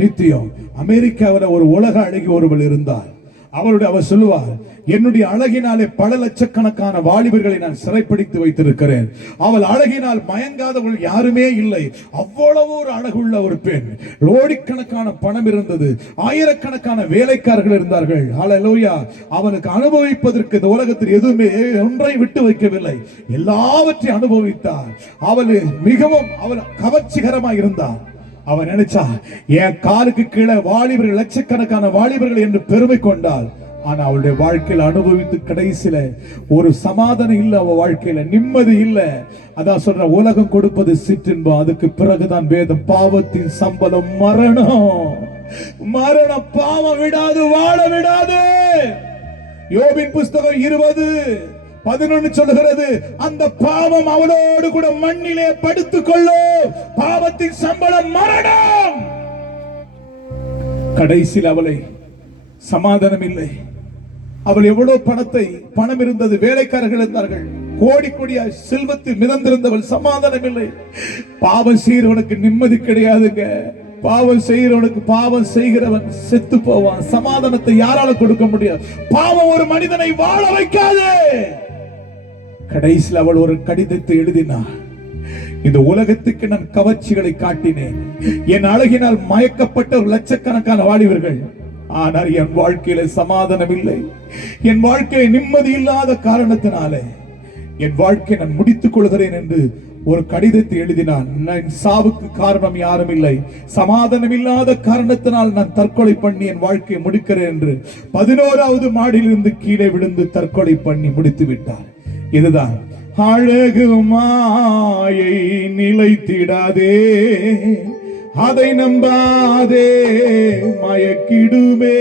நித்தியம். அமெரிக்காவில் ஒரு உலக அழகி ஒருவள் இருந்தார். அவர் சொல்லுவார், என்னுடைய அழகினாலே பல லட்சக்கணக்கான வாலிபர்களை நான் சிறைப்பிடித்து வைத்திருக்கிறேன். அவள் அழகினால் மயங்காதவள் யாருமே இல்லை. அவ்வளவு ஒரு அழகுள்ள ஒரு பெண். கோடிக்கணக்கான பணம் இருந்தது. ஆயிரக்கணக்கான வேலைக்காரர்கள் இருந்தார்கள். ஹல்லேலூயா. அவனுக்கு அனுபவிப்பதற்கு இந்த உலகத்தில் எதுவுமே ஒன்றை விட்டு வைக்கவில்லை. எல்லாவற்றையும் அனுபவித்தார். அவள் மிகவும் கவர்ச்சிகரமாக இருந்தார். அவன் நினைச்சா, என் காலுக்கு கீழே வாலிபர்கள், லட்சக்கணக்கான வாலிபர்கள் என்று பெருமை கொண்டாள். ஆனா அவளுடைய வாழ்க்கையில அனுபவித்து கடைசியில ஒரு சமாதானம் இல்ல, அவ வாழ்க்கையில நிம்மதி இல்ல. அதான் சொல்ற, உலகம் கொடுப்பது சிற்றின்பம், அதுக்கு பிறகுதான் வேதம், பாவத்தின் சம்பளம் மரணம். மரணம் பாவம் விடாது, வாழ விடாது. யோபின் புஸ்தகம் 20:11 சொல்லுகிறது, அந்த பாவம் அவளோடு கூட மண்ணிலே படுத்துக் கொள்ளும், பாவத்தின் சம்பளம் மரணம். கடைசியில் அவளை சமாதானம் இல்லை. அவள் எவ்வளவு பணம் இருந்தது, வேலைக்காரர்கள் இருந்தார்கள், கோடி கோடியாய் செல்வத்தில் மிதந்திருந்தவள், சமாதானம் இல்லை. பாவம் செய்கிறவனுக்கு நிம்மதி கிடையாதுங்க. பாவம் செய்கிறவனுக்கு, பாவம் செய்கிறவன் செத்து போவான். சமாதானத்தை யாரால கொடுக்க முடியாது? பாவம் ஒரு மனிதனை வாழ வைக்காது. கடைசியில் அவள் ஒரு கடிதத்தை எழுதினார். இந்த உலகத்துக்கு நான் கவர்ச்சிகளை காட்டினேன், என் அழகினால் மயக்கப்பட்ட லட்சக்கணக்கான வாலிபர்கள், ஆனால் என் வாழ்க்கையில சமாதானம் இல்லை, என் வாழ்க்கையை நிம்மதி இல்லாத காரணத்தினாலே என் வாழ்க்கை நான் முடித்துக் கொள்கிறேன் என்று ஒரு கடிதத்தை எழுதினான். என் சாவுக்கு காரணம் யாரும் இல்லை, சமாதானம் இல்லாத காரணத்தினால் நான் தற்கொலை பண்ணி என் வாழ்க்கையை முடிக்கிறேன் என்று 11வது மாடியிலிருந்து கீழே விழுந்து தற்கொலை பண்ணி முடித்து விட்டார். இதுதான் அழகு மாயை நிலைத்திடாதே, அதை நம்பாதே மயக்கிடுமே.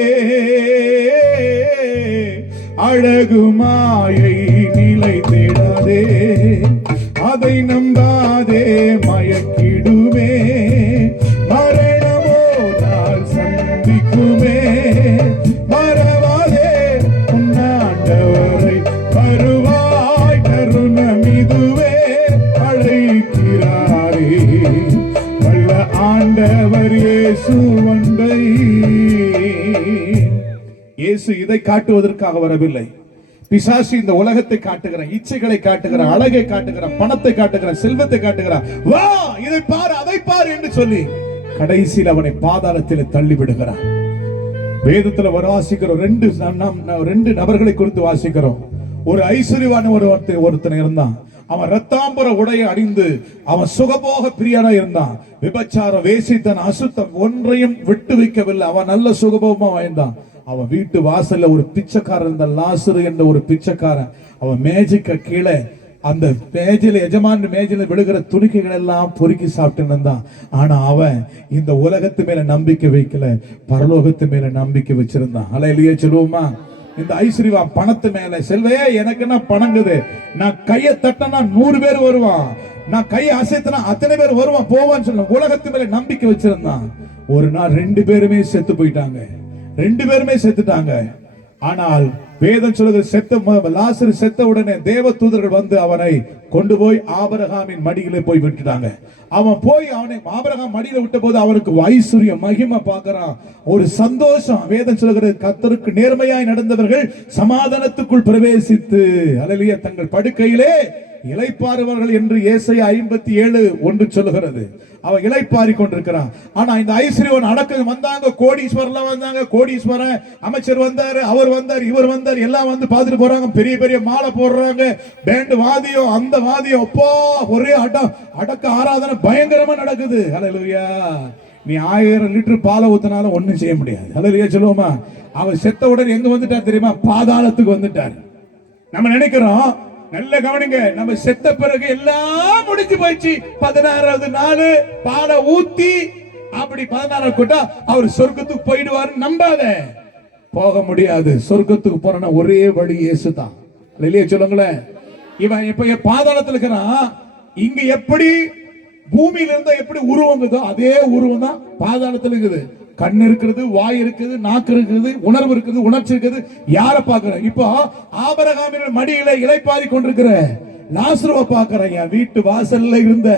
அழகு மாயை நிலைத்திடாதே, அதை நம்பாதே மயக்கிடுமே. மரணமோ நாள் சந்திக்குமே, மறவாதே உன்னாண்டவரை வருவாய், தருணமிதுவே அழைக்கிறாரே. வல்ல ஆண்டவர் இயேசு வந்தை. இயேசு இதை காட்டுவதற்காக வரவில்லை. பிசாசு இந்த உலகத்தை காட்டுகிறான், இச்சைகளை காட்டுகிறான், அழகை காட்டுகிறான், பணத்தை காட்டுகிறான், செல்வத்தை காட்டுகிறான். வா இதை பாரு, அதை பாரு என்று சொல்லி கடைசியில் அவனை பாதாளத்தில் தள்ளி விடுகிறான். வேதத்துல வாசிக்கிறோம், ரெண்டு நபர்களை குறித்து வாசிக்கிறோம். ஒரு ஐஸ்வர்யவான ஒருத்தன் இருந்தான். அவன் ரத்தாம்பர உடைய அணிந்து அவன் சுகபோக பிரியனா இருந்தான். விபச்சார, வேசித்தன், அசுத்தம் ஒன்றையும் விட்டு வைக்கவில்லை. அவன் நல்ல சுகபோகமா வாழ்ந்தான். அவன் வீட்டு வாசல்ல ஒரு பிச்சைக்காரன் இருந்த லாசரு என்ற ஒரு பிச்சைக்காரன், அவன் மேஜைக்கு கீழே அந்த மேஜையில, எஜமான மேஜையில விழுகிற துணிக்கைகள் எல்லாம் பொறுக்கி சாப்பிட்டு இருந்தான். ஆனா அவன் இந்த உலகத்து மேல நம்பிக்கை வைக்கல, பரலோகத்து மேல நம்பிக்கை வச்சிருந்தான். அல்லேலூயா சொல்லுவோமா? இந்த ஐஸ்வர்யவான் பணத்து மேல, செல்வையே எனக்கு என்ன பணங்குது, நான் கையை தட்டனா 100 பேர் வருவான், நான் கையை அசைத்தனா அத்தனை பேர் வருவான் போவான்னு சொல்ல உலகத்து மேல நம்பிக்கை வச்சிருந்தான். ஒரு நாள் 2 பேருமே செத்து போயிட்டாங்க, 2 பேருமே செத்துட்டாங்க. ஆனால் வேதம் சொல்லுது, லாசரு செத்த உடனே தேவ தூதர்கள் வந்து அவனை கொண்டு போய் ஆபிரகாமின் மடியிலே போய் விட்டுட்டாங்க. அவன் போய் அவனை ஆபிரகாம் மடியில விட்ட போது அவருக்கு ஐஸ்வர்யம், மகிமை பார்க்கிறான், ஒரு சந்தோஷம். வேதம் சொல்லுகிறது, கர்த்தருக்கு நேர்மையாய் நடந்தவர்கள் சமாதானத்துக்குள் பிரவேசித்து அல்லேலூயா தங்கள் படுக்கையிலே இளைப்பாறுவார்கள் என்று ஏசாயா 57:1 சொல்லுகிறது. அவன் இளைப்பாரி கொண்டிருக்கிறான். ஆனா இந்த ஐஸ்வர்யவன் அடக்கம் வந்தாங்க, கோடீஸ்வரர்லாம் வந்தாங்க, கோடீஸ்வரன் அமைச்சர் வந்தாரு, அவர் வந்தார், இவர் வந்தார், எல்லாம் வந்து பார்த்துட்டு போறாங்க. பெரிய பெரிய மாலை போடுறாங்க, பேண்ட் வாதியம், அந்த வாதியம், அப்போ ஒரே அடக்க ஆராதனை பயங்கரமா நடக்குது. அல்லேலூயா. நீ 1000 லிட்டர் பாலை ஊத்தினாலும் ஒண்ணும் செய்ய முடியாது. அல்லேலூயா சொல்லுவோமா? அவர் செத்த உடனே எங்க வந்துட்டார் தெரியுமா? பாதாளத்துக்கு வந்துட்டார். நம்ம நினைக்கிறோம், நல்ல கவனிங்க, நம்ம செத்த பிறகு எல்லாம் முடிஞ்சு போயிடுச்சு, 16வது நாள் பாலை ஊத்தி அப்படி 16 கூட்டா அவர் சொர்க்கத்துக்கு போயிடுவாரு. நம்பாத, போக முடியாது. சொர்க்கத்துக்கு போறனா ஒரே வழி இயேசு தான். இல்லையே சொல்லுங்களேன். இவன் இப்ப பாதாளத்துல இருக்கிறான். இங்க எப்படி பூமியில இருந்தா எப்படி உருவங்குதோ அதே உருவம் தான் பாதாளத்துல இருக்குது. கண் இருக்கிறது, வாய் இருக்குது, நாக்கு இருக்குது, உணர்வு இருக்குது, உணர்ச்சி இருக்குது. யார பாக்குற? இப்போ ஆபிரகாமின் மடியில இளைப்பாரி கொண்டிருக்கிற லாசருவை பாக்குறேன். என் வீட்டு வாசல்ல இருந்த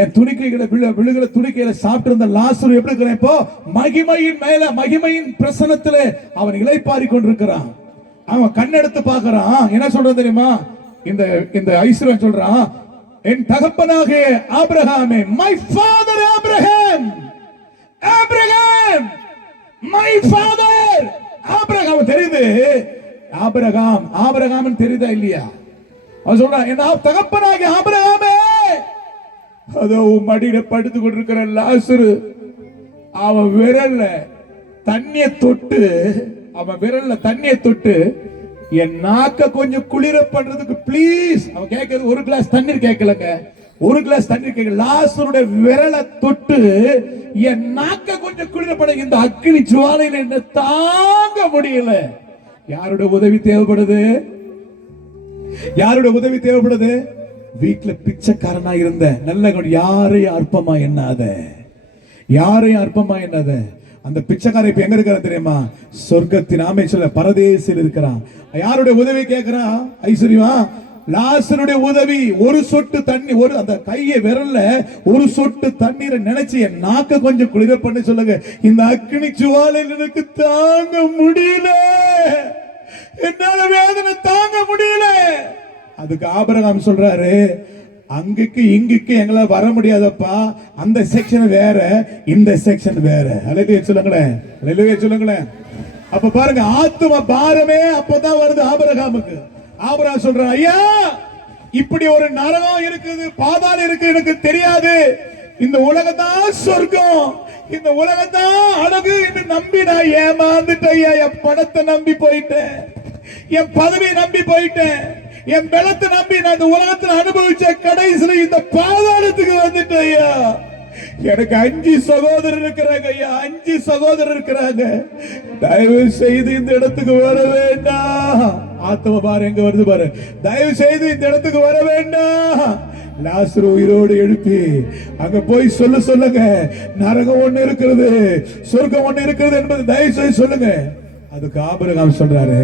என் துணிக்கைகளை விழுகிற துணிக்கைகளை சாப்பிட்டு இருந்த லாசரு எப்படி இருக்கிறேன்? இப்போ மகிமையின் மேல, மகிமையின் பிரசனத்திலே அவன் இளைப்பாரி கொண்டிருக்கிறான். அவன் கண்ணெடுத்து பாக்குறான். என்ன சொல்றது தெரியுமா? இந்த ஐஸ்வர்யன் சொல்றான், என் தகப்பனாக ஆபிரகாமே, my father Abraham, Abraham my father Abraham. தெரியுது ஆபிரகாம், ஆபிரகாம் தெரியுதா இல்லையா? அவன் சொல்றான், என் தகப்பனாகிய ஆபிரகாமே. அதோ மடியில படுத்து கொண்டிருக்கிற லாசரு அவன் விரல்ல தண்ணிய தொட்டு, அவன் விரல்ல தண்ணிய தொட்டு என் நாக்க கொஞ்சம் குளிர பண்றதுக்கு ப்ளீஸ். அவன் கேட்கறது ஒரு கிளாஸ் தண்ணீர் கேட்கலங்க, ஒரு கிளாஸ் தண்ணீர் கேட்கல. லாசருடைய விரலை தொட்டு என் நாக்க கொஞ்சம் குளிர பண்ண, இந்த அக்கினி ஜுவாலையில என்ன தாங்க முடியல. யாருடைய உதவி தேவைப்படுது? யாருடைய உதவி தேவைப்படுது? வீட்டுல பிச்சைக்காரனா இருந்த நல்ல யாரையும் அற்பமா எண்ணாத, யாரையும் அற்பமா எண்ணாத. அந்த பிச்சைக்காரன் இப்ப எங்க இருக்கிறான் தெரியுமா? சொர்க்கத்தின் ஆமைச்சல பரதேசில் இருக்கிறான். யாருடைய உதவி கேட்கிறான்? ஐஸ்வர்யா லாசருடைய உதவி. ஒரு சொட்டு தண்ணி, ஒரு அந்த கையை விரல்ல ஒரு சொட்டு தண்ணீரை நினைச்சு என் நாக்க கொஞ்சம் குளிர பண்ண சொல்லுங்க. இந்த அக்னி ஜுவாலை எனக்கு தாங்க முடியல, என்னால வேதனை தாங்க முடியல. அதுக்கு ஆபிரகாம் சொல்றாரு, அங்குக்கு இங்குக்கு எங்களை வர முடியாதப்பா, அந்த செக்ஷன் வேற இந்த செக்ஷன் வேற. அல்லேலூயா சொல்லுங்களேன், அல்லேலூயா சொல்லுங்களேன். அப்ப பாருங்க, ஆத்தும பாரமே அப்பதான் வருது ஆபிரகாமுக்கு. ஆபிரகாம் சொல்றான், ஐயா இப்படி ஒரு நரகம் இருக்குது, பாதாளம் இருக்கு, எனக்கு தெரியாது. இந்த உலகத்தான் சொர்க்கம், இந்த உலகத்தான் அழகு என்று நம்பி நான் ஏமாந்துட்டேன் ஐயா. என் பணத்தை நம்பி போயிட்டேன், என் பதவியை நம்பி போயிட்டேன், என் பலத்தை நம்பி நான் இந்த உலகத்தில் அனுபவிச்ச கடைசியில இந்த பாதாளத்துக்கு வந்துட்டேன் ஐயா. எனக்கு 5 சகோதரர் இருக்கிறாங்க ஐயா, 5 சகோதரர் இருக்கிறாங்க. தயவு செய்து இந்த இடத்துக்கு வர வேண்டாம். ஆத்ம பாரு எங்க வருது பாரு. தயவு செய்து இந்த இடத்துக்கு வர வேண்டாம். லாசரு உயிரோடு எழுப்பி அங்க போய் சொல்லுங்க, நரகம் ஒண்ணு இருக்கிறது, சொர்க்கம் ஒண்ணு இருக்கிறது என்பது தயவு செய்து சொல்லுங்க. அதுக்கு ஆபிரகாம் சொல்றாரு,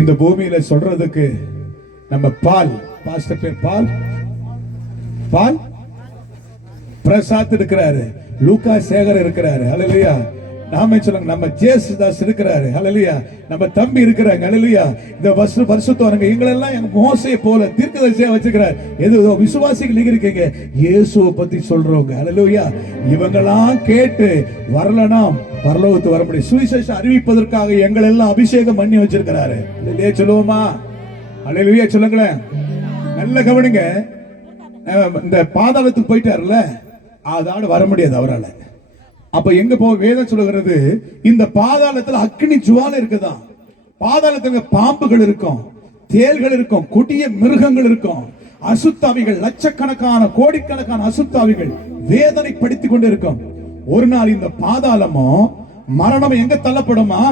இந்த பூமியில சொல்றதுக்கு நம்ம பாஸ்டர் பேர் பால் பிரசாத் இருக்கிறாரு, லூக்கா சேகர் இருக்கிறாரு, ஹல்லேலூயா. நாம சொல்லுங்க, நம்ம ஜேசுதாஸ் இருக்கிறாரு, ஹல்லேலூயா. நம்ம தம்பி இருக்கிறாங்க, ஹல்லேலூயா. இந்த வருஷத்தோரங்க எங்களெல்லாம் எங்க மோசையை போல தீர்க்கதரிசியா வச்சிருக்கிறார். எது விசுவாசிகள் நீங்க இருக்கீங்க, இயேசுவை பத்தி சொல்றவங்க, ஹல்லேலூயா. இவங்கெல்லாம் கேட்டு வரலனா பரலோகத்துக்கு வர முடியும். சுவிசேஷம் அறிவிப்பதற்காக எங்களை எல்லாம் அபிஷேகம் பண்ணி வச்சிருக்கிறாரு. இல்லையே சொல்லுவோமா? அல்லேலூயா சொல்லுங்களேன். நல்ல கவனிங்க, இந்த பாதாளத்துக்கு போயிட்டாருல, அதோட வர முடியாது அவரால். அப்ப எங்க போ வேதம் சொல்லுகிறது, இந்த பாதாளத்துல அக்னி ஜுவாலை இருக்குதான். பாதாளத்துல பாம்புகள் இருக்கும், தேள்கள் இருக்கும், கொடிய மிருகங்கள் இருக்கும், அசுத்தாவிகள், லட்சக்கணக்கான கோடிக்கணக்கான அசுத்தாவிகள் வேதனைப்படுத்திக் கொண்டு இருக்கும். ஒரு நாள் இந்த பாதாளமோ மரணம் எங்க தள்ளப்படுமா?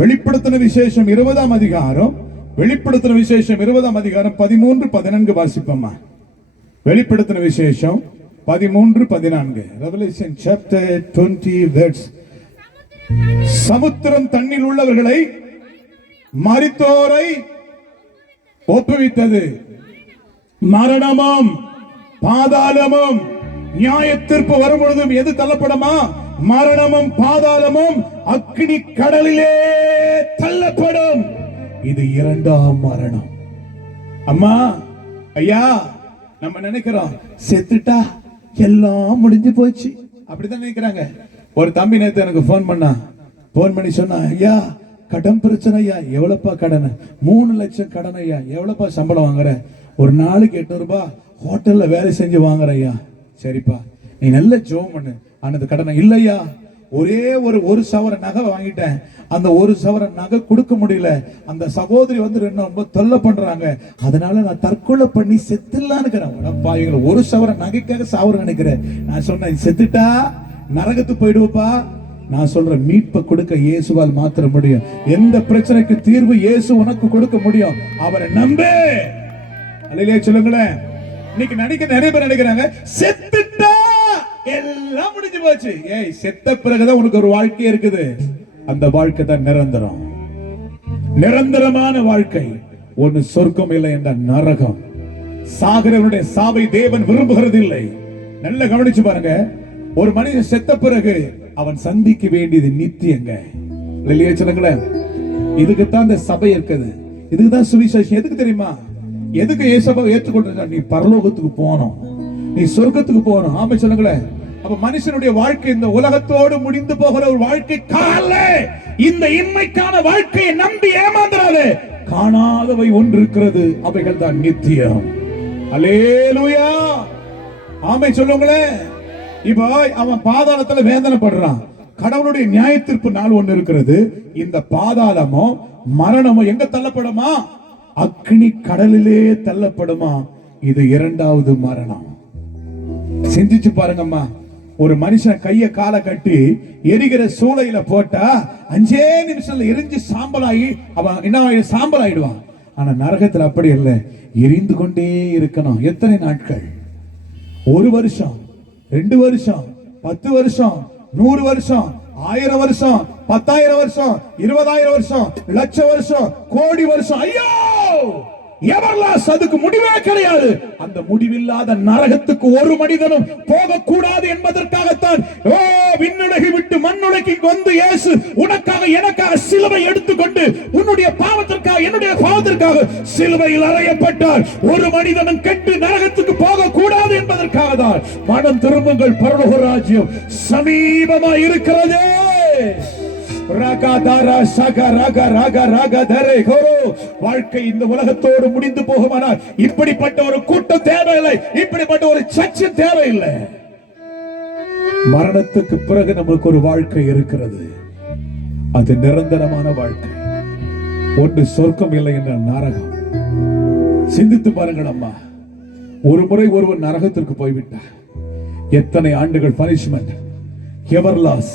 வெளிப்படுத்தின விசேஷம் 20ஆம் அதிகாரம், வெளிப்படுத்தின விசேஷம் 20ஆம் அதிகாரம் 13-14 வாசிப்போமா? வெளிப்படுத்தின விசேஷம் 13-14. Revelation chapter 20 verse. சமுத்திரம் தண்ணீர் உள்ளவர்களை மரித்தோரை ஒப்புவித்தது. மரணமும் பாதாளமும் நியாய தீர்ப்பு வரும் பொழுதும் எது தள்ளப்படுமா? மரணமும் பாதாளமும் அக்னி கடலிலே தள்ளப்படும். இது 2ஆம் மரணம். அம்மா ஐயா, நம்ம நினைக்கிறோம் செத்துட்டா எல்லாம் முடிஞ்சு போச்சு, அப்படிதான் நினைக்கிறாங்க. ஒரு தம்பி நேத்து எனக்கு போன் பண்ணி சொன்னா, ஐயா கடன் பிரச்சனை ஐயா. எவ்வளவுப்பா கடன்? 3 லட்சம் கடன் ஐயா. எவ்வளவுப்பா சம்பளம் வாங்குற? ஒரு நாளுக்கு 800 ரூபாய் ஹோட்டல்ல வேலை செஞ்சு வாங்குற ஐயா. சரிப்பா, நீ நல்ல ஜோம் பண்ணு. அந்த கடனை இல்லையா, ஒரே ஒரு சவர நகை வாங்கிட்டேன், அந்த 1 சவர நகை கொடுக்க முடியல. அந்த சகோதரி வந்து ரொம்ப தொல்லை பண்றாங்க, அதனால நான் தற்கொலை பண்ணி செத்துலான்னு இருக்கிறேன். 1 சவர நகைக்காக சாவர நினைக்கிறேன். நான் சொன்னேன், செத்துட்டா நரகத்துக்கு போயிடுவப்பா. நான் சொல்றேன், மீட்பை கொடுக்க இயேசுவால் மாத்திர முடியும். எந்த பிரச்சனைக்கு தீர்வு இயேசு உனக்கு கொடுக்க முடியும். அவரை நம்பு. அல்லேலூயா சொல்லுங்களேன். இன்னைக்கு நிறைய பேர் நினைக்கிறாங்க, செத்துட்டா எல்லாம் முடிஞ்சு போச்சு. ஏய், செத்த பிறகுதான் உனக்கு ஒரு வாழ்க்கை இருக்குது. அந்த வாழ்க்கை தான் நிரந்தரம், நிரந்தரமான வாழ்க்கை. ஒன்னு சொர்க்கம் இல்லை என்ற நரகம். சாகிறவனுடைய சாவை தேவன் விரும்புகிறது இல்லை. நல்ல கவனிச்சு பாருங்க, ஒரு மனிதன் செத்த பிறகு அவன் சந்திக்க வேண்டியது நித்தியங்க. இல்லையா சொல்லுங்களேன். இதுக்குத்தான் இந்த சபை இருக்குது, இதுக்குதான் சுவிசேஷம். எதுக்கு தெரியுமா? எதுக்கு இயேசுவை ஏற்றுக்கொண்டு நீ பரலோகத்துக்கு போகணும், நீ சொர்க்கத்துக்கு போகணும். ஆமா சொல்லுங்களேன். அப்ப மனுஷனுடைய வாழ்க்கை இந்த உலகத்தோடு முடிந்து போகிற ஒரு வாழ்க்கை கால. இந்த இன்மைக்கான வாழ்க்கையை நம்பி ஏமாந்துறாது. காணாதவை ஒன்று இருக்கிறது, அவைகள் தான் நித்தியம். அல்லேலூயா, ஆமை சொல்லுங்களேன். இப்போ அவன் பாதாளத்துல வேதனைப்படுறான். கடவுளுடைய நியாய தீர்ப்பு நாள் ஒன்று இருக்கிறது. இந்த பாதாளமோ மரணமோ எங்க தள்ளப்படுமா? அக்னி கடலிலே தள்ளப்படுமா? இது 2வது மரணம். சிந்திச்சு பாருங்கம்மா. ஒரு மனுஷன் கைய காலை கட்டி எரிகிற சூளையில போட்டா 5 நிமிஷத்துல எரிஞ்சு சாம்பலாகி அவன் என்ன சாம்பல் ஆயிடுவான். ஆனா நரகத்துல அப்படி இல்லை, எரிந்து கொண்டே இருக்கணும். எத்தனை நாட்கள்? 1 வருஷம், 2 வருஷம், 10 வருஷம், 100 வருஷம், 1000 வருஷம், 10,000 வருஷம், 20,000 வருஷம், லட்சம் வருஷம், கோடி வருஷம். ஐயோ, எவர்லாஸ், அதுக்கு முடிவே கிடையாது. அந்த முடிவில்லாத நரகத்துக்கு ஒரு மனிதனும் போகக்கூடாது என்பதற்காகத்தான் விண்ணுலகை விட்டு மண்ணுலகை வந்து இயேசு உனக்காக எனக்காக சிலுவை எடுத்துக்கொண்டு உன்னுடைய பாவத்திற்காக என்னுடைய பாவத்திற்காக சிலுவையில் அறையப்பட்டார். ஒரு மனிதனும் கெட்டு நரகத்துக்கு போகக்கூடாது என்பதற்காக தான். மனம் திரும்புங்கள், பரலோக ராஜ்யம் சமீபமாய் இருக்கிறதே. வாழ்க்கை இந்த உலகத்தோடு முடிந்து போகுமானால் இப்படிப்பட்ட ஒரு கூட்டம் தேவையில்லை, இப்படிப்பட்ட ஒரு சர்ச்சை தேவையில்லை. மரணத்துக்கு பிறகு நமக்கு ஒரு வாழ்க்கை இருக்கிறது, அது நிரந்தரமான வாழ்க்கை. ஒன்று சொர்க்கம் இல்லை என்ற நரகம். சிந்தித்து பாருங்கள் அம்மா, ஒரு முறை ஒருவன் நரகத்திற்கு போய்விட்டார், எத்தனை ஆண்டுகள் பனிஷ்மெண்ட், எவர்லாஸ்,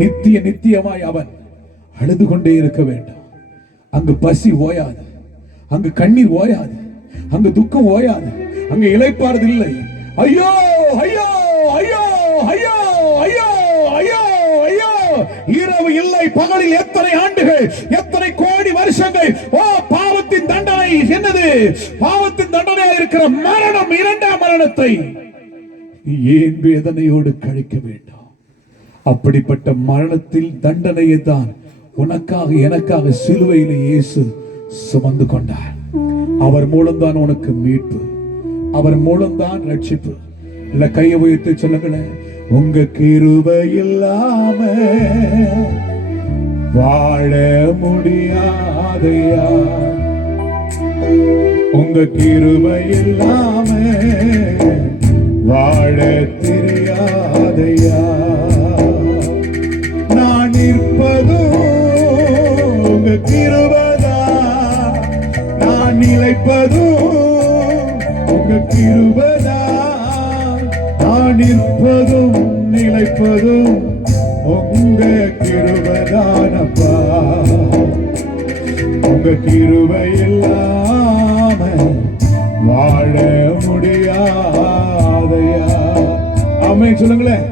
நித்தியமாய் அவன் அழுது கொண்டே இருக்க வேண்டும். அங்கு பசி ஓயாது, அங்கு கண்ணீர் ஓயாது, அங்கு துக்கம் ஓயாது, அங்கு இளைப்பாறுது இல்லை. ஐயோ ஐயோ ஐயோ ஐயோ ஐயோ ஐயோ ஐயோ, இரவு இல்லை பகலில் எத்தனை ஆண்டுகள், எத்தனை கோடி வருஷங்கள். ஓ, பாவத்தின் தண்டனை என்னது? பாவத்தின் தண்டனையாக இருக்கிற மரணம், 2ஆம் மரணத்தை ஏன் வேதனையோடு கழிக்க வேண்டும்? அப்படிப்பட்ட மரணத்தில் தண்டனையை தான் உனக்காக எனக்காக சிலுவையில் இயேசு சுமந்து கொண்டார். அவர் மூலம்தான் உனக்கு மீட்பு, அவர் மூலம்தான் ரட்சிப்பு. இல்ல, கையை உயர்த்தி சொல்லுங்களேன், உங்க கிருபை இல்லாம வாழ முடியாதையா, உங்க கிருபை இல்லாம வாழ தெரியாதையா. நான் நிற்பதும் உங்க கிருபைதா, நான் நிலைப்பதும் உங்க கிருபைதா, நான் நிற்பதும் நிலைப்பதும் உங்க கிருபைதானப்பா. உங்க கிருபை இல்லாம வாழ முடியாதையா. ஆமென் சொல்லுங்களேன்.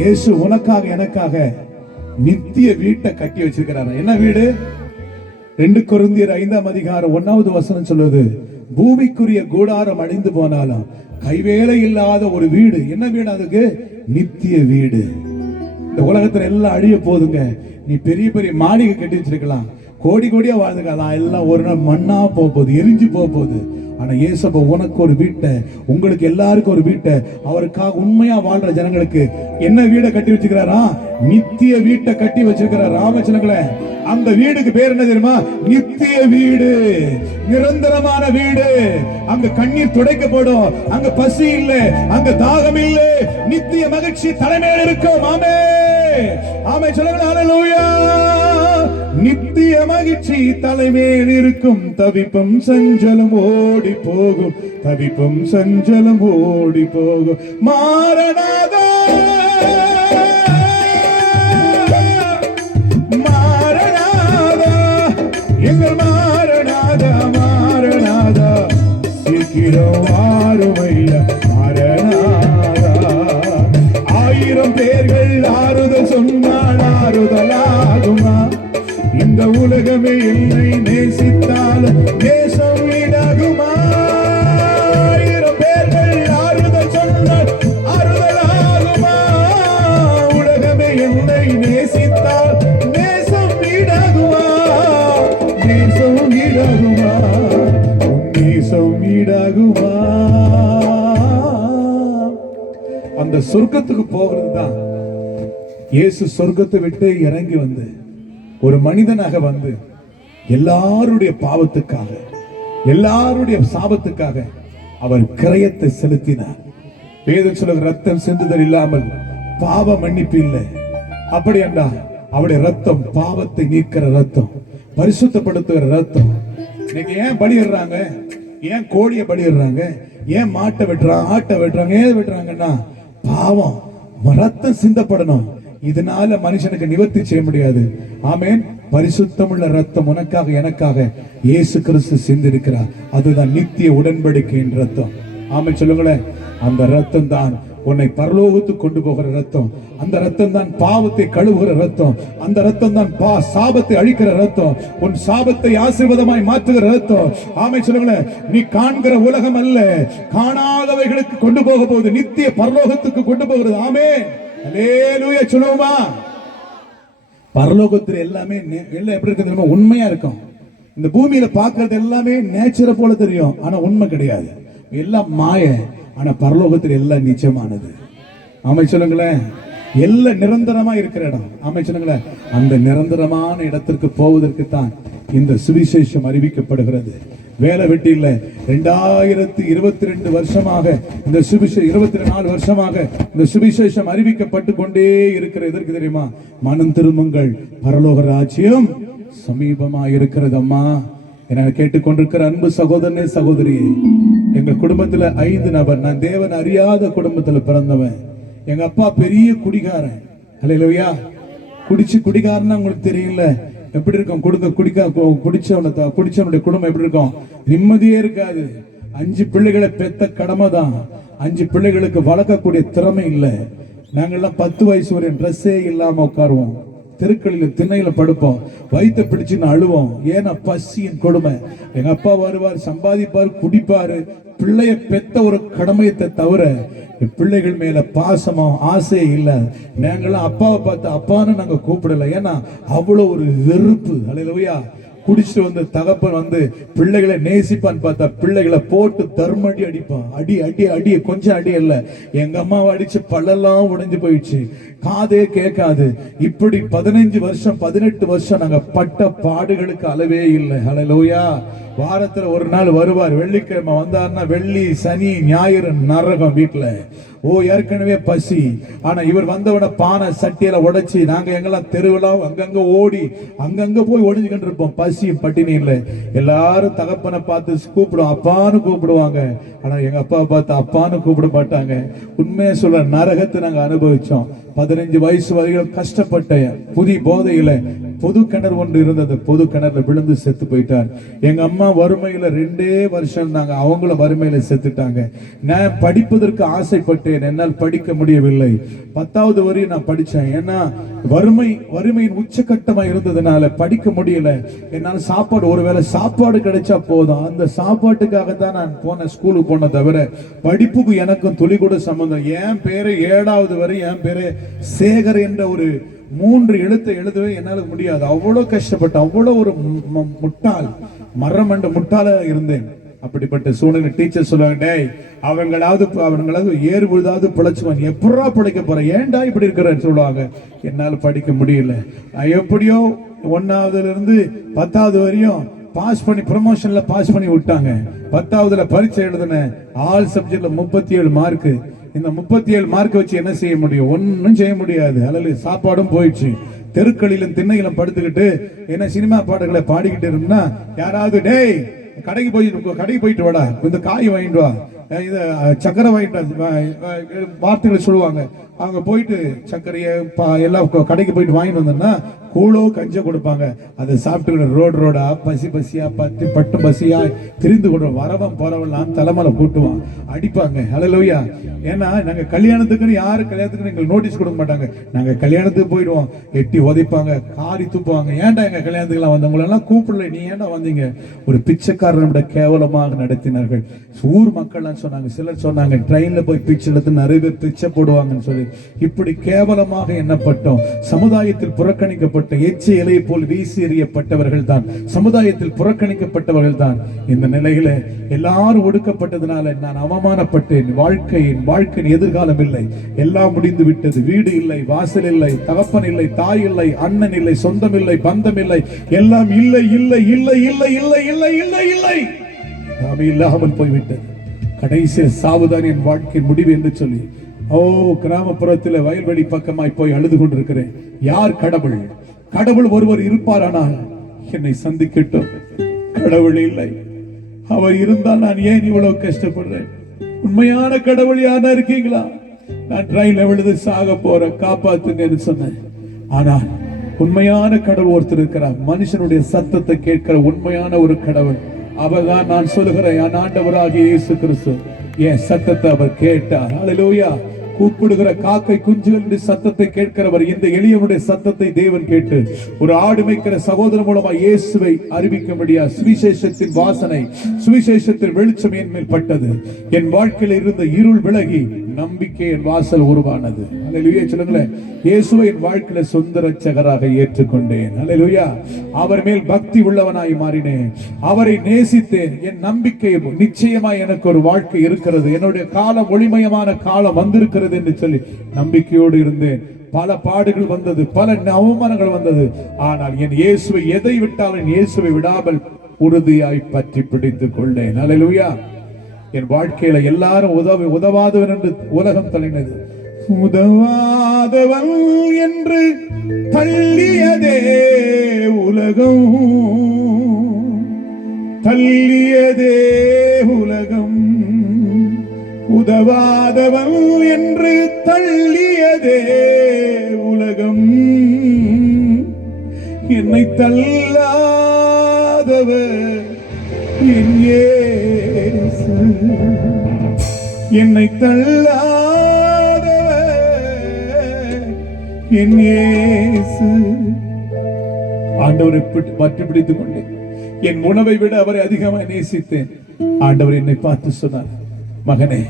இயேசு உனக்காக எனக்காக நித்திய வீட்டை கட்டி வச்சிருக்கிறார். என்ன வீடு? 2 கொரிந்தியர் 5ஆம் அதிகாரம் 1வது வசனம் சொல்லுது, பூமிக்குரிய கூடாரம் அழிந்து போனாலும் கைவேலை இல்லாத ஒரு வீடு. என்ன வீடு? அதுக்கு நித்திய வீடு. இந்த உலகத்துல எல்லாம் அழிய போதுங்க. நீ பெரிய பெரிய மாளிகை கட்டி வச்சிருக்கலாம், கோடி கோடியா வாழ்ந்துக்கலாம், எல்லாம் ஒரு நாள் மண்ணா போகுது, எரிஞ்சு போகுது. ஆனா இயேசப்பா உனக்கு ஒரு வீட்டை, உங்களுக்கு எல்லாருக்கும் ஒரு வீட்டை, அவருக்காக உண்மையா வாழ்ற ஜனங்களுக்கு என்ன வீடை கட்டி வச்சுக்கிறாரா? நித்திய வீட்டை கட்டி வச்சிருக்கிறார். ராமச்சனங்களே, அந்த வீடுக்கு பேர் என்ன தெரியுமா? நித்திய வீடு, நிரந்தரமான வீடு. அங்க கண்ணீர் துடைக்கப்படும், அங்க பசி இல்லை, அங்க தாகம் இல்லை, நித்திய மகிழ்ச்சி தலைமையில் இருக்கும். ஆமே ஆமே சொல்லுங்க, ஹல்லேலூயா. நித்திய மகிழ்ச்சி தலைமையில் இருக்கும், தவிப்பும் சஞ்சலம் ஓடி போகும், தவிப்பும் சஞ்சலம் ஓடி போகும். மாரநாதா மாரநாதா, எங்கள் மாரநாதா மாரநாதா, சீக்கிரம் வாருமையா மாரநாதா. 1000 பேர்கள் ஆறுதல் சொன்னால் ஆறுதலாகுமா? இந்த உலகமே என்னை நேசித்தாலும் நேசம் வீடாகுமா? 1000 பேர்கள் ஆறுதல் சொன்னால் ஆறுதலாகுமா? உலகமே என்னை நேசித்தால் நேசம் வீடாகுமா? நேசம் வீடாகுமா? நேசம் வீடாகுமா? அந்த சொர்க்கத்துக்கு போகிறது தான். இயேசு சொர்க்கத்தை விட்டு இறங்கி வந்து ஒரு மனிதனாக வந்து எல்லாருடைய பாவத்துக்காக, எல்லாருடைய சாபத்துக்காக அவர் கிரயத்தை செலுத்தினார். வேதம் சொல்லுகிற ரத்தம் சிந்துதல் இல்லாமல் பாவ மன்னிப்பு இல்லை. அப்படி என்றால் அவருடைய ரத்தம் பாவத்தை நீக்கிற ரத்தம், பரிசுத்தப்படுத்துகிற ரத்தம். இன்னைக்கு ஏன் பலியிடுறாங்க? ஏன் கோழியை பலியிடுறாங்க? ஏன் மாட்டை வெட்டுறாங்க, ஆட்டை வெட்டுறாங்க? ஏன் வெட்டுறாங்கன்னா பாவம் ரத்தம் சிந்தப்படணும். இதனால மனுஷனுக்கு நிவர்த்தி செய்ய முடியாது. ஆமென். பரிசுத்தமுள்ள ரத்தம் உனக்காக எனக்காக இயேசு கிறிஸ்து சிந்திருக்கிறார். அதுதான் நித்திய உடன்படிக்கையின் ரத்தம். ஆமென் சொல்லுங்களேன். அந்த ரத்தம் தான் உன்னை பரலோகத்துக்கு கொண்டு போகிற ரத்தம். அந்த ரத்தம் தான் பாவத்தை கழுவுகிற ரத்தம். அந்த ரத்தம் தான் சாபத்தை அழிக்கிற ரத்தம். உன் சாபத்தை ஆசீர்வாதமாய் மாற்றுகிற ரத்தம். ஆமென் சொல்லுங்களேன். நீ காண்கிற உலகம் அல்ல, காணாதவைகளுக்கு கொண்டு போக போகுது, நித்திய பரலோகத்துக்கு கொண்டு போகிறது. ஆமென். அல்லேலூயா சொல்லுவோமா? பரலோகத்தில் எல்லாமே எல்லாம் எப்படி இருக்கு தெரியுமா? உண்மையா இருக்கும். இந்த பூமியில பார்க்கிறது எல்லாமே நேச்சரை போல தெரியும், ஆனா உண்மை கிடையாது. எல்லாம் மாய. ஆனா பரலோகத்தில் எல்லாம் நிச்சயமானது. ஆமை சொல்லுங்களேன். எல்லாம் நிரந்தரமா இருக்கிற இடம். ஆமை சொல்லுங்களேன். அந்த நிரந்தரமான இடத்திற்கு போவதற்கு தான் இந்த சுவிசேஷம் அறிவிக்கப்படுகிறது. வேலை வெட்டி இல்ல. 2022 வருஷமாக இந்த சுவிசேஷம், 24 வருஷமாக இந்த சுவிசேஷம் அறிவிக்கப்பட்டு கொண்டே இருக்கிற. எதற்கு தெரியுமா? மனம் திரும்புங்கள், பரலோக ராஜ்யம் சமீபமா இருக்கிறது. அம்மா, என கேட்டுக்கொண்டிருக்கிற அன்பு சகோதரனே சகோதரியே, எங்க குடும்பத்துல 5 நபர். நான் தேவன் அறியாத குடும்பத்துல பிறந்தவன். எங்க அப்பா பெரிய குடிகாரன். அல்லேலூயா. குடிகாரன்னா உங்களுக்கு தெரியல எப்படி இருக்கும்? குடிச்சவனுடைய குடும்பம் எப்படி இருக்கும்? நிம்மதியே இருக்காது. 5 பிள்ளைகளை பெத்த கடமை தான். 5 பிள்ளைகளுக்கு வளர்க்கக்கூடிய திறமை இல்லை. நாங்கெல்லாம் 10 வயசு வரை ட்ரெஸ்ஸே இல்லாம உட்காருவோம். தெருக்களில் திண்ணையில படுப்போம். வயிற்ற பிடிச்சுன்னு அழுவோம். ஏன்னா பசியின் கொடுமை. எங்க அப்பா வருவார், சம்பாதிப்பார், குடிப்பாரு. பிள்ளைய பெத்த ஒரு கடமையத்தை தவிர பிள்ளைகள் மேல பாசமா ஆசையே இல்லை. நாங்கெல்லாம் அப்பாவை பார்த்து அப்பான்னு நாங்க கூப்பிடல. ஏன்னா அவ்வளவு ஒரு வெறுப்பு. அல்லேலூயா. குடிச்சிட்டு வந்து தகப்பன் வந்து பிள்ளைகளை நேசிப்பான்னு பார்த்தா பிள்ளைகளை போட்டு தர்மடி அடிப்பான். அடி அடி அடி, கொஞ்சம் அடி இல்ல. எங்க அம்மாவை அடிச்சு பல்லெல்லாம் உடைஞ்சு போயிடுச்சு. காதே கேட்காது. இப்படி 15 வருஷம் 18 வருஷம் நாங்க பட்ட பாடுகளுக்கு அளவே இல்லை. ஹல்லேலூயா. வாரத்துல ஒரு நாள் வருவார். வெள்ளிக்கிழமை வந்தாருன்னா வெள்ளி சனி ஞாயிறு நரகம் வீட்டுல. ஏற்கனவே பசி. ஆனா இவர் வந்தவன பானை சட்டியில உடைச்சி நாங்க எங்கெல்லாம் தெருவெல்லாம் அங்கங்க ஓடி அங்கங்க போய் ஒடிஞ்சுக்கிட்டு இருப்போம். பசியும் பட்டினி இல்லை. எல்லாரும் தகப்பனை பார்த்து கூப்பிடுவோம், அப்பான்னு கூப்பிடுவாங்க. ஆனா எங்க அப்பா பார்த்து அப்பான்னு கூப்பிட மாட்டாங்க. உண்மையை சொல்ற, நரகத்தை நாங்க அனுபவிச்சோம். 15 வயசு வரைக்கும் கஷ்டப்பட்ட புதிய போதையில பொது கிணறு ஒன்று இருந்தது. பொது கிணறுல விழுந்து செத்து போயிட்டார். எங்க அம்மா வறுமையில 2 வருஷம் நாங்க அவங்கள வறுமையில செத்துட்டாங்க. நான் படிப்பதற்கு ஆசைப்பட்டேன், என்னால் படிக்க முடியவில்லை. 10வது வரையும் நான் படிச்சேன். ஏன்னா வறுமையின் உச்சகட்டமா இருந்ததுனால படிக்க முடியல. என்னால சாப்பாடு, ஒருவேளை சாப்பாடு கிடைச்சா போதும், அந்த சாப்பாட்டுக்காக தான் நான் போன ஸ்கூலுக்கு போன தவிர படிப்புக்கு எனக்கும் துளி கூட சம்பந்தம். என் பேரு 7வது வரை என் பேரு சேகர் என்ற ஒரு 3 எழுத்தை எழுதவே என்னால முடியாது. அவ்வளவு கஷ்டப்பட்ட, அவ்வளவு ஒரு மரம் என்ற முட்டாள இருந்தேன். அப்படிப்பட்ட சூழ்நிலை டீச்சர் சொல்லுவாங்க, டேய் அவங்களாவது ஏறு விழுதாவது பிழைச்சுவான், எப்படா பிழைக்க போற, ஏன்டா இப்படி இருக்கிறன்னு சொல்லுவாங்க. என்னால படிக்க முடியல. எப்படியோ 1வதுல இருந்து 10வது வரையும் பாஸ் பண்ணி ப்ரமோஷன்ல பாஸ் பண்ணி விட்டாங்க. 10வதுல பரீட்சை எழுதின ஆல் சப்ஜெக்ட்ல 37 மார்க். இந்த 37 மார்க் வச்சு என்ன செய்ய முடியும்? ஒன்னும் செய்ய முடியாது. அல்லது சாப்பாடும் போயிடுச்சு. தெருக்களிலும் திண்ணையிலும் படுத்துக்கிட்டு என்ன சினிமா பாடல்களை பாடிக்கிட்டு இருந்தா யாராவது, டேய் கடைக்கு போயிட்டு வாடா, இந்த காய் வாங்கிட்டு வா, இது சக்கரை வாங்கிட்டு வார்த்தைகளை சொல்லுவாங்க. அவங்க போயிட்டு சர்க்கரையை எல்லாம் கடைக்கு போயிட்டு வாங்கிட்டு வந்தோம்னா கூழோ கஞ்ச கொடுப்பாங்க. அதை சாப்பிட்டு ரோடா பசியா பட்டு பசியா திரிந்து கொண்டு வரவன் போறவெல்லாம் தலைமையில கூட்டுவான், அடிப்பாங்க. ஹல்லேலூயா. ஏன்னா நாங்க கல்யாணத்துக்குன்னு யாரு கல்யாணத்துக்குன்னு எங்களுக்கு நோட்டீஸ் கொடுக்க மாட்டாங்க. நாங்க கல்யாணத்துக்கு போயிடுவோம், எட்டி உதைப்பாங்க, காரி துப்புவாங்க. ஏன்டா எங்க கல்யாணத்துக்குலாம் வந்தவங்களை எல்லாம் கூப்பிடல, நீ ஏன்டா வந்தீங்க? ஒரு பிச்சைக்காரனோட கேவலமாக நடத்தினார்கள். ஊர் மக்கள் சொன்னாங்க. சிலர் சொன்னாங்க ட்ரெயின்ல போய் பிச்சை எடுத்து நிறைய பேர் பிச்சை போடுவாங்கன்னு சொல்லி. இப்படி கேவலமாக எண்ணப்பட்டோம். சமுதாயத்தில் புறக்கணிக்கப்பட்ட எச்சி இலையை போல் வீசி எறியப்பட்டவர்கள் தான், சமுதாயத்தில் புறக்கணிக்கப்பட்டவர்கள் தான். இந்த நிலையில எல்லாரும் ஒடுக்கப்பட்டதுனால நான் அவமானப்பட்டேன். வாழ்க்கையின் எதிர்காலம் இல்லை, எல்லாம் முடிந்து விட்டது. வீடு இல்லை, வாசல் இல்லை, தகப்பன் இல்லை, தாய் இல்லை, அண்ணன் இல்லை, சொந்தம் இல்லை, பந்தம் இல்லை, எல்லாம் இல்லை இல்லை இல்லை இல்லை இல்லை இல்லை இல்லை இல்லை இல்லாமல் போய்விட்டது. கடைசியில் சாவுதான் என் வாழ்க்கையின் முடிவு என்று சொல்லி கிராமப்புறத்தில் வயல்வெளி பக்கமாய் போய் அழுது கொண்டிருக்கிறேன். யார் கடவுள்? கடவுள் ஒருவர் இருப்பாரானால் என்னை சந்திக்கட்டும். கடவுள் இல்லை. அவர் இருந்தால் நான் ஏன் இவ்வளவு கஷ்டப்படுறேன்? உண்மையான கடவுள் யாரா இருக்கீங்களா? நான் ட்ரெயின்ல விழுந்து சாக போறேன், காப்பாத்துங்கன்னு சொன்னேன். ஆனால் உண்மையான கடவுள் ஒருத்தர் இருக்கிறார், மனுஷனுடைய சத்தத்தை கேட்கிற உண்மையான ஒரு கடவுள். அவர்தான் நான் சொல்லுகிறேன் என் ஆண்டவராகிய இயேசு கிறிஸ்து. என் சத்தத்தை அவர் கேட்டார். அல்லேலூயா. கூப்பிடுகிற காக்கை குஞ்சுகளுடைய சத்தத்தை கேட்கிறவர். இந்த எளியவனுடைய சத்தத்தை தேவன் கேட்டு ஒரு ஆடு மேய்க்கிற சகோதரன் மூலமா இயேசுவை அறிவிக்கும்படியா சுவிசேஷத்தின் வாசனை, சுவிசேஷத்தின் வெளிச்சம் என் மேல் பட்டது. என் வாழ்க்கையில் இருந்த இருள் விலகி நம்பிக்கை என் வாசல் உருவானது. அல்லேலூயா சொல்லுங்களேன். இயேசுவை என் வாழ்க்கையில சொந்த ரட்சகராக ஏற்றுக்கொண்டேன். அல்லேலூயா. அவர் மேல் பக்தி உள்ளவனாய் மாறினேன். அவரை நேசித்தேன். என் நம்பிக்கை நிச்சயமாய் எனக்கு ஒரு வாழ்க்கை இருக்கிறது, என்னுடைய காலம் ஒளிமயமான காலம் வந்திருக்கிறது என்று சொல்லி நம்பிக்கையோடு இருந்தேன். பல பாடுகள் வந்தது, பல அவமானங்கள் வந்தது. ஆனால் என் இயேசுவை எதை விட்டாலும் என் இயேசுவை விடாமல் உறுதியாய் பற்றி பிடித்துக் கொண்டேன். அல்லேலூயா. என் வாழ்க்கையில எல்லாரும் உதவாதவன் என்று உலகம் தள்ளினது. உதவாதவன் என்று தள்ளியதே உலகம், தள்ளியதே உலகம். உதவாதவன் என்று தள்ளியதே உலகம், என்னை தள்ளாதவர் என் இயேசு, என்னை தள்ளாதவர் என் இயேசு. ஆண்டவரை பற்றி பிடித்துக் கொண்டேன். என் உணவை விட அவரை அதிகமாக நேசித்தேன். ஆண்டவர் என்னை பார்த்து சொன்னார், மகனே,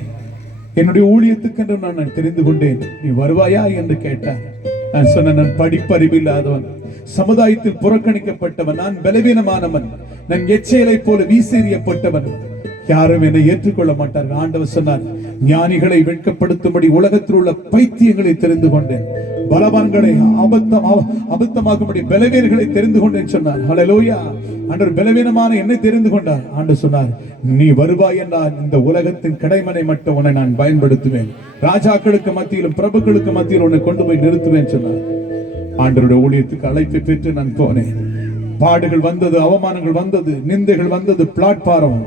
என்னுடைய ஊழியத்துக்கென்று நான் தெரிந்து கொண்டேன், நீ வருவாயா என்று கேட்டார். நான் சொன்ன, நான் படிப்பறிவில்லாதவன், சமுதாயத்தில் புறக்கணிக்கப்பட்டவன், நான் பலவீனமானவன், நான் எச்சேலை போல வீசெறியப்பட்டவன், யாரும் என்னை ஏற்றுக்கொள்ள மாட்டார்கள். ஆண்டவர் சொன்னார், ஞானிகளை வெட்கப்படுத்தும்படி உலகத்தில் உள்ள பைத்தியங்களை தெரிந்து கொண்டேன், பலவான்களை அபத்தமாக்கும்படி பலவீனர்களை தெரிந்து கொண்டேன் சொன்னார். ஹல்லேலூயா. ஆண்டவர் பலவீனமான என்னை தெரிந்து கொண்டார். ஆண்டவர் சொன்னார், நீ வருவாய் என்றால் இந்த உலகத்தின் கடைமனை மட்டும் உன்னை நான் பயன்படுத்துவேன், ராஜாக்களுக்கு மத்தியிலும் பிரபுக்களுக்கு மத்தியில் உன்னை கொண்டு போய் நிறுத்துவேன் சொன்னார். ஆண்டவருடைய ஊழியத்துக்கு அழைப்பை பெற்று நான் போனேன். பாடுகள் வந்தது, அவமானங்கள் வந்தது, நிந்தைகள் வந்தது. பிளாட்பாரம்,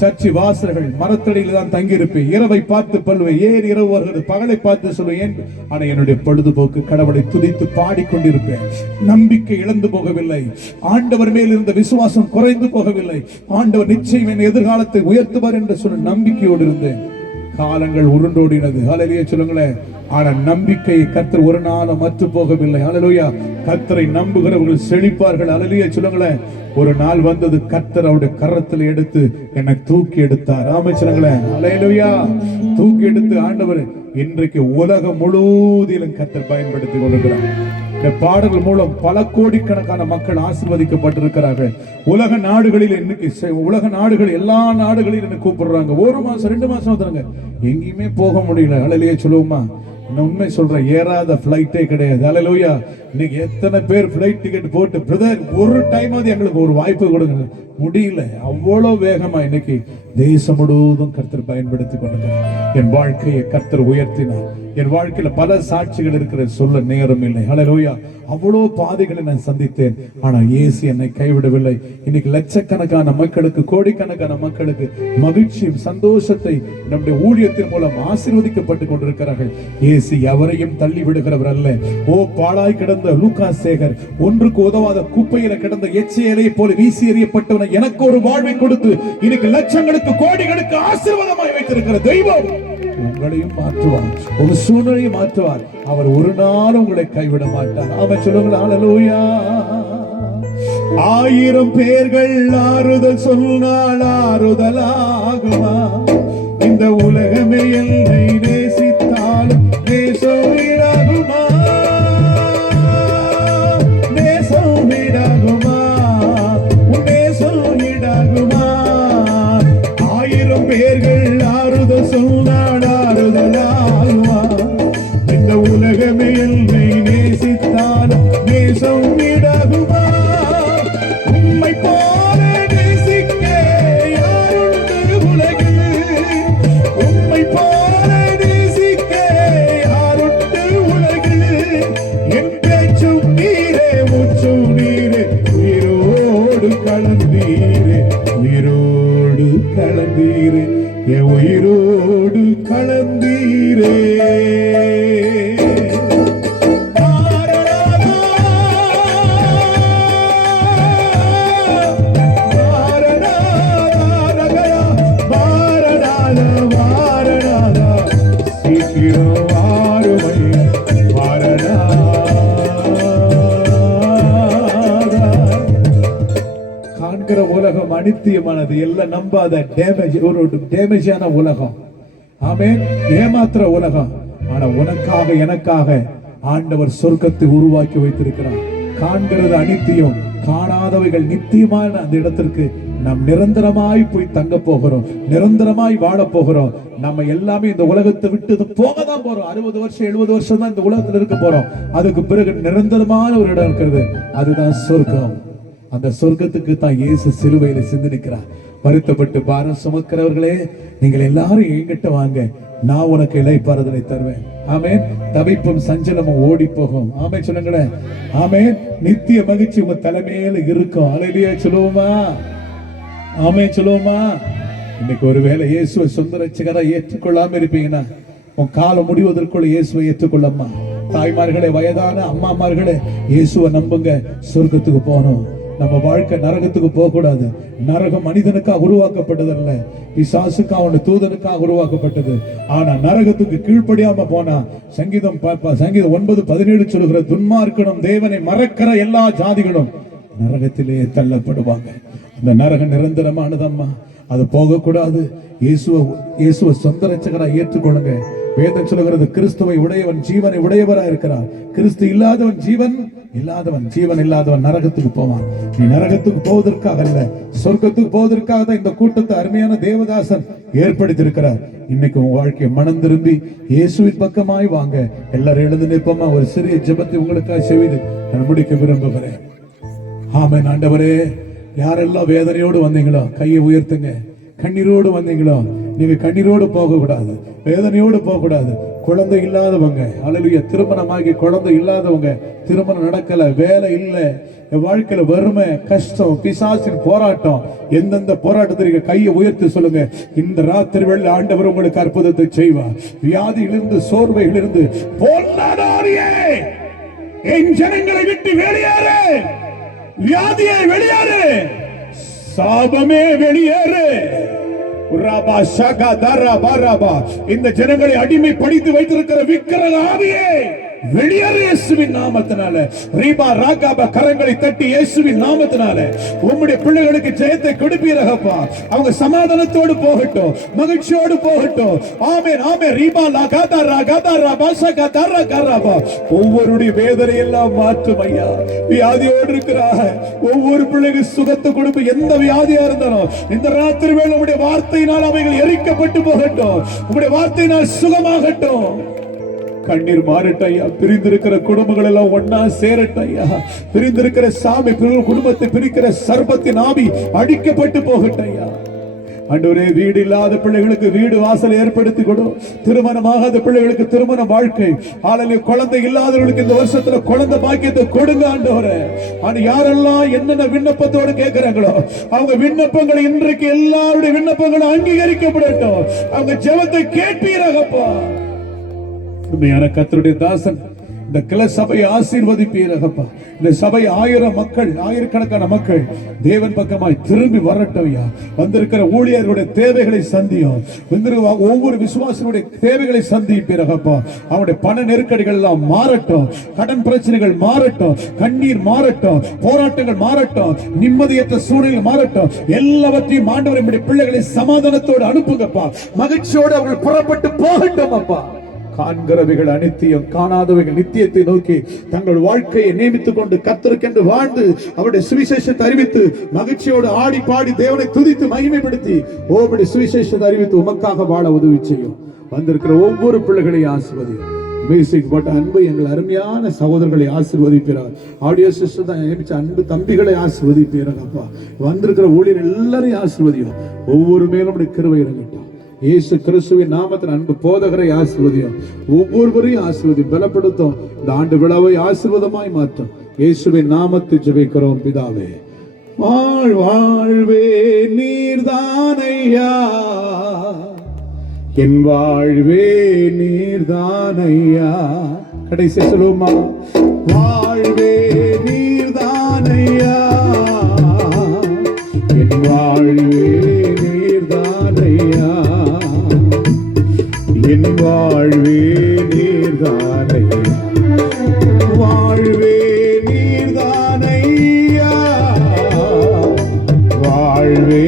சர்ச்சி வாசல்கள், மரத்தடியில் தான் தங்கி இருப்பேன். இரவை பார்த்து பல்லுவேன், ஏன் இரவு வருகிறது, பகலை பார்த்து சொல்லுவேன். ஆனா என்னுடைய பொழுதுபோக்கு கடவுளை துதித்து பாடிக்கொண்டிருப்பேன். நம்பிக்கை இழந்து போகவில்லை, ஆண்டவர் மேல் இருந்த விசுவாசம் குறைந்து போகவில்லை. ஆண்டவர் நிச்சயம் என் எதிர்காலத்தை உயர்த்துவார் என்று சொன்ன நம்பிக்கையோடு இருந்தேன். காலங்கள் உருண்டோடினது. ஹல்லேலூயா சொல்லுங்களேன். ஆனா நம்பிக்கையை கர்த்தர் ஒரு நாளும் மற்று போகவில்லை. ஹல்லேலூயா. கர்த்தரை நம்புகிறவர்கள் செழிப்பார்கள். ஹல்லேலூயா சொல்லுங்களேன். ஒரு நாள் வந்தது, கர்த்தர் அவருடைய கரத்தில் எடுத்து என்னை தூக்கி எடுத்தார். ஆமென் சொல்லுங்களேன். ஹல்லேலூயா. தூக்கி எடுத்து ஆண்டவர் இன்றைக்கு உலகம் முழுவதிலும் கர்த்தர் பயன்படுத்தி கொண்டிருக்கிறார். இந்த பாடல்கள் மூலம் பல கோடிக்கணக்கான மக்கள் ஆசீர்வதிக்கப்பட்டிருக்கிறார்கள். உலக நாடுகளில் இன்னைக்கு உலக நாடுகள், எல்லா நாடுகளிலும் என்ன கூப்பிடுறாங்க. ஒரு மாசம் 2 மாசம் வந்துருங்க, எங்கேயுமே போக முடியல. ஹல்லேலூயா சொல்லுவோமா? உண்மை சொல்றேன், ஏறாத பிளைட்டே கிடையாது. ஹல்லேலூயா. இன்னைக்கு எத்தனை பேர் பிளைட் டிக்கெட் போட்டு, பிரதர் ஒரு டைம் அது எங்களுக்கு ஒரு வாய்ப்பு கொடுங்க, முடியல. அவ்வளவு வேகமா இன்னைக்கு தேசம் முழுவதும் கர்த்தர் பயன்படுத்தி கொண்டிருக்கிறார். என் வாழ்க்கையை கர்த்தர் உயர்த்தினார். என் வாழ்க்கையில பல சாட்சிகள் இருக்கிற, சொல்ல நேரம் இல்லை. ஹல்லேலூயா. அவ்வளவு பாதைகளை நான் சந்தித்தேன். ஆனா இயேசு என்னை கைவிடவில்லை. இன்னைக்கு லட்சக்கணக்கான மக்களுக்கு, கோடிக்கணக்கான மக்களுக்கு மகிழ்ச்சியும் சந்தோஷத்தை நம்முடைய ஊழியத்தின் மூலம் ஆசீர்வதிக்கப்பட்டு கொண்டிருக்கிறார்கள். இயேசு எவரையும் தள்ளி விடுகிறவர் அல்ல. ஓ பாழாய் கிடந்த லூக்கா சேகர், ஒன்றுக்கு உதவாத குப்பையில கிடந்த எச்சையலை போல வீசி எறியப்பட்டவனை எனக்கு ஒரு வாழ்வை கொடுத்து இன்னைக்கு லட்சங்களுக்கு, கோடிகளுக்கு ஆசீர்வாதமாய் வைத்திருக்கிற தெய்வம் உங்களையும் மாற்றுவார், உங்க சூழ்நிலையை மாற்றுவார். அவர் ஒரு நாள் உங்களை கைவிட மாட்டார். ஆமென் சொல்லுங்கள். ஹல்லேலூயா. 1000 பேர்கள் ஆறுதல் சொன்னால் ஆறுதலாகுமா? இந்த உலகமே என்னை நேசித்தாலும் தேசம் வீடாகுமா? தேசம் வீடாகுமா? தேசம் வீடாகுமா? 1000 பேர்கள் ஆறுதல் சொன்னால் ஆறுதலாகுமா? இந்த உலகமே என்னை நேசித்தாலும் தேசம் வீடாகுமா? உம்மை போல நேசிக்க யாருண்டு உலகில்? உம்மை போல நேசிக்க யாருண்டு உலகில்? என் பேச்சும் நீரே, மூச்சும் நீரே, உயிரோடு கலந்தீரே, உயிரோடு கலந்தீரே. என் உயிரோடு கலந்தீரே. காண்கிற உலகம் அனித்தியமானது, எல்லாம் நம்பாத டேமேஜான உலகம். ஆமென். ஏமாத்துற உலகம். ஆனா உனக்காக எனக்காக ஆண்டவர் சொர்க்கத்தை உருவாக்கி வைத்திருக்கிறார். காண்கிறது அனித்தியம், காணாதவைகள் நித்தியமான அந்த இடத்திற்கு நாம் நிரந்தரமாய் போய் தங்க போகிறோம், நிரந்தரமாய் வாழ போகிறோம். நம்ம எல்லாமே இந்த உலகத்தை விட்டு போக தான் போறோம். 60 வருஷம் 70 வருஷம் தான் இந்த உலகத்தில் இருக்க போறோம். அதுக்கு பிறகு நிரந்தரமான ஒரு இடம் இருக்கிறது, அதுதான் சொர்க்கம். அந்த சொர்க்கத்துக்கு தான் இயேசு சிலுவையில சிந்திக்கிறார். வருத்தப்பட்டு பாரம் சுமக்கிறவர்களே, நீங்கள் எல்லாரும் என்கிட்ட வாங்க, நான் உனக்கு இளைப்பாறுதலை தருவேன். ஆமென். தவிப்பும் சஞ்சலமும் ஓடி போகும். ஆமென் சொல்லுங்களேன். ஆமென். நித்திய மகிழ்ச்சி உங்க தலைமையில இருக்கும். அல்லேலூயா சொல்லுவோமா? ஆமென் சொல்லுவோமா? இன்னைக்கு ஒருவேளை இயேசுவை சொந்த ரட்சகரா ஏற்றுக்கொள்ளாம இருப்பீங்கன்னா, உன் காலம் முடிவதற்குள்ள இயேசுவை ஏற்றுக்கொள்ளம்மா. தாய்மார்களே, வயதான அம்மாமார்களே, இயேசுவை நம்புங்க. சொர்க்கத்துக்கு போகணும். நம்ம வாழ்க்கை நரகத்துக்கு போக கூடாது. நரகம் மனிதனுக்காக உருவாக்கப்பட்டதல்ல, பிசாசுக்கு அவனுடைய தூதனுக்காக உருவாக்கப்பட்டது. ஆனா நரகத்துக்கு கீழ்ப்படியாம போனா சங்கீதம் 9:17 சொல்லுகிற, துன்மார்க்கனும் தேவனை மறக்கிற எல்லா ஜாதிகளும் நரகத்திலே தள்ளப்படுவாங்க. அந்த நரகம் நிரந்தரமானதம்மா, அது போகக்கூடாது. இயேசுவை சொந்த ரட்சகரா ஏற்றுக்கொள்ளுங்க. வேதம் சொல்லுகிறது, கிறிஸ்துவை உடையவன் ஜீவனை உடையவரா இருக்கிறார். கிறிஸ்து இல்லாதவன் ஜீவன் இல்லாதவன் நரகத்துக்கு போவான். நீ நரகத்துக்கு போவதற்காக அல்ல, சொர்க்கத்துக்கு போவதற்காக தான் இந்த கூட்டத்தை அருமையான தேவதாசன் ஏற்படுத்தி இருக்கிறார். இன்னைக்கு உங்க வாழ்க்கையை மனம் திரும்பி இயேசுவின் பக்கமாய் வாங்க. எல்லாரும் எழுந்து நிற்போமா? ஒரு சிறிய ஜெபத்தை உங்களுக்காக செய்து நான் முடிக்க விரும்புகிறேன். ஆமென். ஆண்டவரே, யாரெல்லாம் வேதனையோடு வந்தீங்களோ கையை உயர்த்துங்க. கண்ணீரோடு வந்தீங்களோ, நீங்க கண்ணீரோடு போக கூடாது, வேதனையோடு போக கூடாது. குழந்தை இல்லாதவங்க, அல்லேலூயா, திருமணமாகி குழந்தை இல்லாதவங்க, திருமணம் நடக்கல, வேலை இல்லை, என் வாழ்க்கையில வறுமை, கஷ்டம், பிசாசின் போராட்டம், எந்தெந்த போராட்டத்திற்கு கையை உயர்த்தி சொல்லுங்க. இந்த ராத்திரி வேளையில் ஆண்டவர் உங்களுக்கு அற்புதத்தை செய்வார். வியாதியிலிருந்து, சோர்வையிலிருந்து, போராடாரியே, என் ஜனங்களை விட்டு வெளியேறு, வியாதியை வெளியேறு, சாபமே வெளியேறு. இந்த ஜனங்களை அடிமைப்படுத்தி வைத்திருக்கிற விக்கிரக ஆவியே வெளியேறு இயேசுவின் நாமத்தினால. ரீபா ராகாபா கரங்களை தட்டி இயேசுவின் நாமத்தினால உம்முடைய பிள்ளைகளுக்கு ஜெயத்தை கொடுப்பீரகப்பா. அவங்க சமாதானத்தோடு போகட்டும், மகிழ்ச்சியோடு போகட்டும். ஆமென் ஆமென். ரீபா லகாதா ராகாதா ராபாசகா தரா கராபா. ஒவ்வொருடைய வேதனை எல்லாம் மாற்றும் ஐயா. வியாதியோடு இருக்கிறாங்க, ஒவ்வொரு பிள்ளைக்கு சுகத்தை கொடுப்பு. எந்த வியாதியா இருந்தாலும் இந்த ராத்திரி வேளை உம்முடைய வார்த்தையினால் அவைகள் எரிக்கப்பட்டு போகட்டும், உம்முடைய வார்த்தையினால் சுகமாகட்டும். கண்ணீர் மாறட்டையா. பிரிந்திருக்கிற குடும்பங்கள் எல்லாம் ஒன்னா சேரட்டையா. பிரிந்திருக்கிற சாமி குடும்பத்தை பிரிக்கிற சர்பத்தின் ஆவி அடிக்கப்பட்டு போகட்டையா. ஆண்டவரே, வீடு இல்லாத பிள்ளைகளுக்கு வீடு வாசல் ஏற்படுத்தி கொடு. திருமணமாகாத பிள்ளைகளுக்கு திருமண வாழ்க்கை, ஆளலில் குழந்தை இல்லாதவர்களுக்கு இந்த வருஷத்துல குழந்தை பாக்கியத்தை கொடுங்க ஆண்டவரே. ஆனா யாரெல்லாம் என்னென்ன விண்ணப்பத்தோடு கேட்கிறாங்களோ அவங்க விண்ணப்பங்களை இன்றைக்கு எல்லாருடைய விண்ணப்பங்களும் அங்கீகரிக்கப்படட்டும். அவங்க ஜெபத்தை கேட்பீரகப்பா. உண்மையான கர்த்தருடைய தாசன் இந்த கிளை சபையை ஆசீர்வதிப்பீரகப்பா. இந்த சபை ஆயிரக்கணக்கான மக்கள் தேவன் பக்கமாய் திரும்பி வரட்டையா. வந்திருக்கிற ஊழியர்களுடைய தேவைகளை சந்தியும், ஒவ்வொரு விசுவாசனுடைய தேவைகளை சந்திப்பீரகப்பா. அவனுடைய பண நெருக்கடிகள் எல்லாம் மாறட்டும், கடன் பிரச்சனைகள் மாறட்டும், கண்ணீர் மாறட்டும், போராட்டங்கள் மாறட்டும், நிம்மதியற்ற சூழ்நிலை மாறட்டும். எல்லாவற்றையும் ஆண்டவர் நம்முடைய பிள்ளைகளை சமாதானத்தோடு அனுப்புங்கப்பா. மகிழ்ச்சியோடு அவர்கள் புறப்பட்டு போகட்டும் அப்பா. காண்கிறவைகள் அனித்தியம், காணாதவைகள் நித்தியத்தை நோக்கி தங்கள் வாழ்க்கையை நியமித்துக் கொண்டு கர்த்தருக்கென்று வாழ்ந்து அவருடைய சுவிசேஷத்தை அறிவித்து மகிழ்ச்சியோடு ஆடி பாடி தேவனை துதித்து மகிமைப்படுத்தி ஓவருடைய சுவிசேஷத்தை அறிவித்து உமக்காக வாழ உதவி செய்யும். வந்திருக்கிற ஒவ்வொரு பிள்ளைகளையும் ஆசீர்வதியும். மியூசிக் போட்ட அன்பு எங்கள் அருமையான சகோதரர்களை ஆசீர்வதிப்பீரார். ஆடியோ சிஸ்டம் தான் நியமிச்ச அன்பு தம்பிகளை ஆசீர்வதிப்பீராகப்பா. வந்திருக்கிற ஊழியர் எல்லாரையும் ஆசீர்வதியும். ஒவ்வொரு மேலும் கிருபை இறங்கட்டும். இயேசு கிறிஸ்துவின் நாமத்தில் அன்பு போதகரை ஆசீர்வதியும். ஒவ்வொருவரையும் ஆசீர்வதியும், பலப்படுத்தும். இந்த ஆண்டு விழாவை ஆசீர்வாதமாய் மாற்றும். இயேசுவின் நாமத்தில் ஜெபிக்கிறோம் பிதாவே. வாழ்வே நீர்தானையா. என் வாழ்வே நீர்தானையா. கடைசி சொல்லுமா, வாழ்வே நீர்தானையா, என் வாழ்வே நீர்தானையா, என் வாழ்வே நீர்தானையா, வாழ்வே நீர்தானையா, வாழ்வே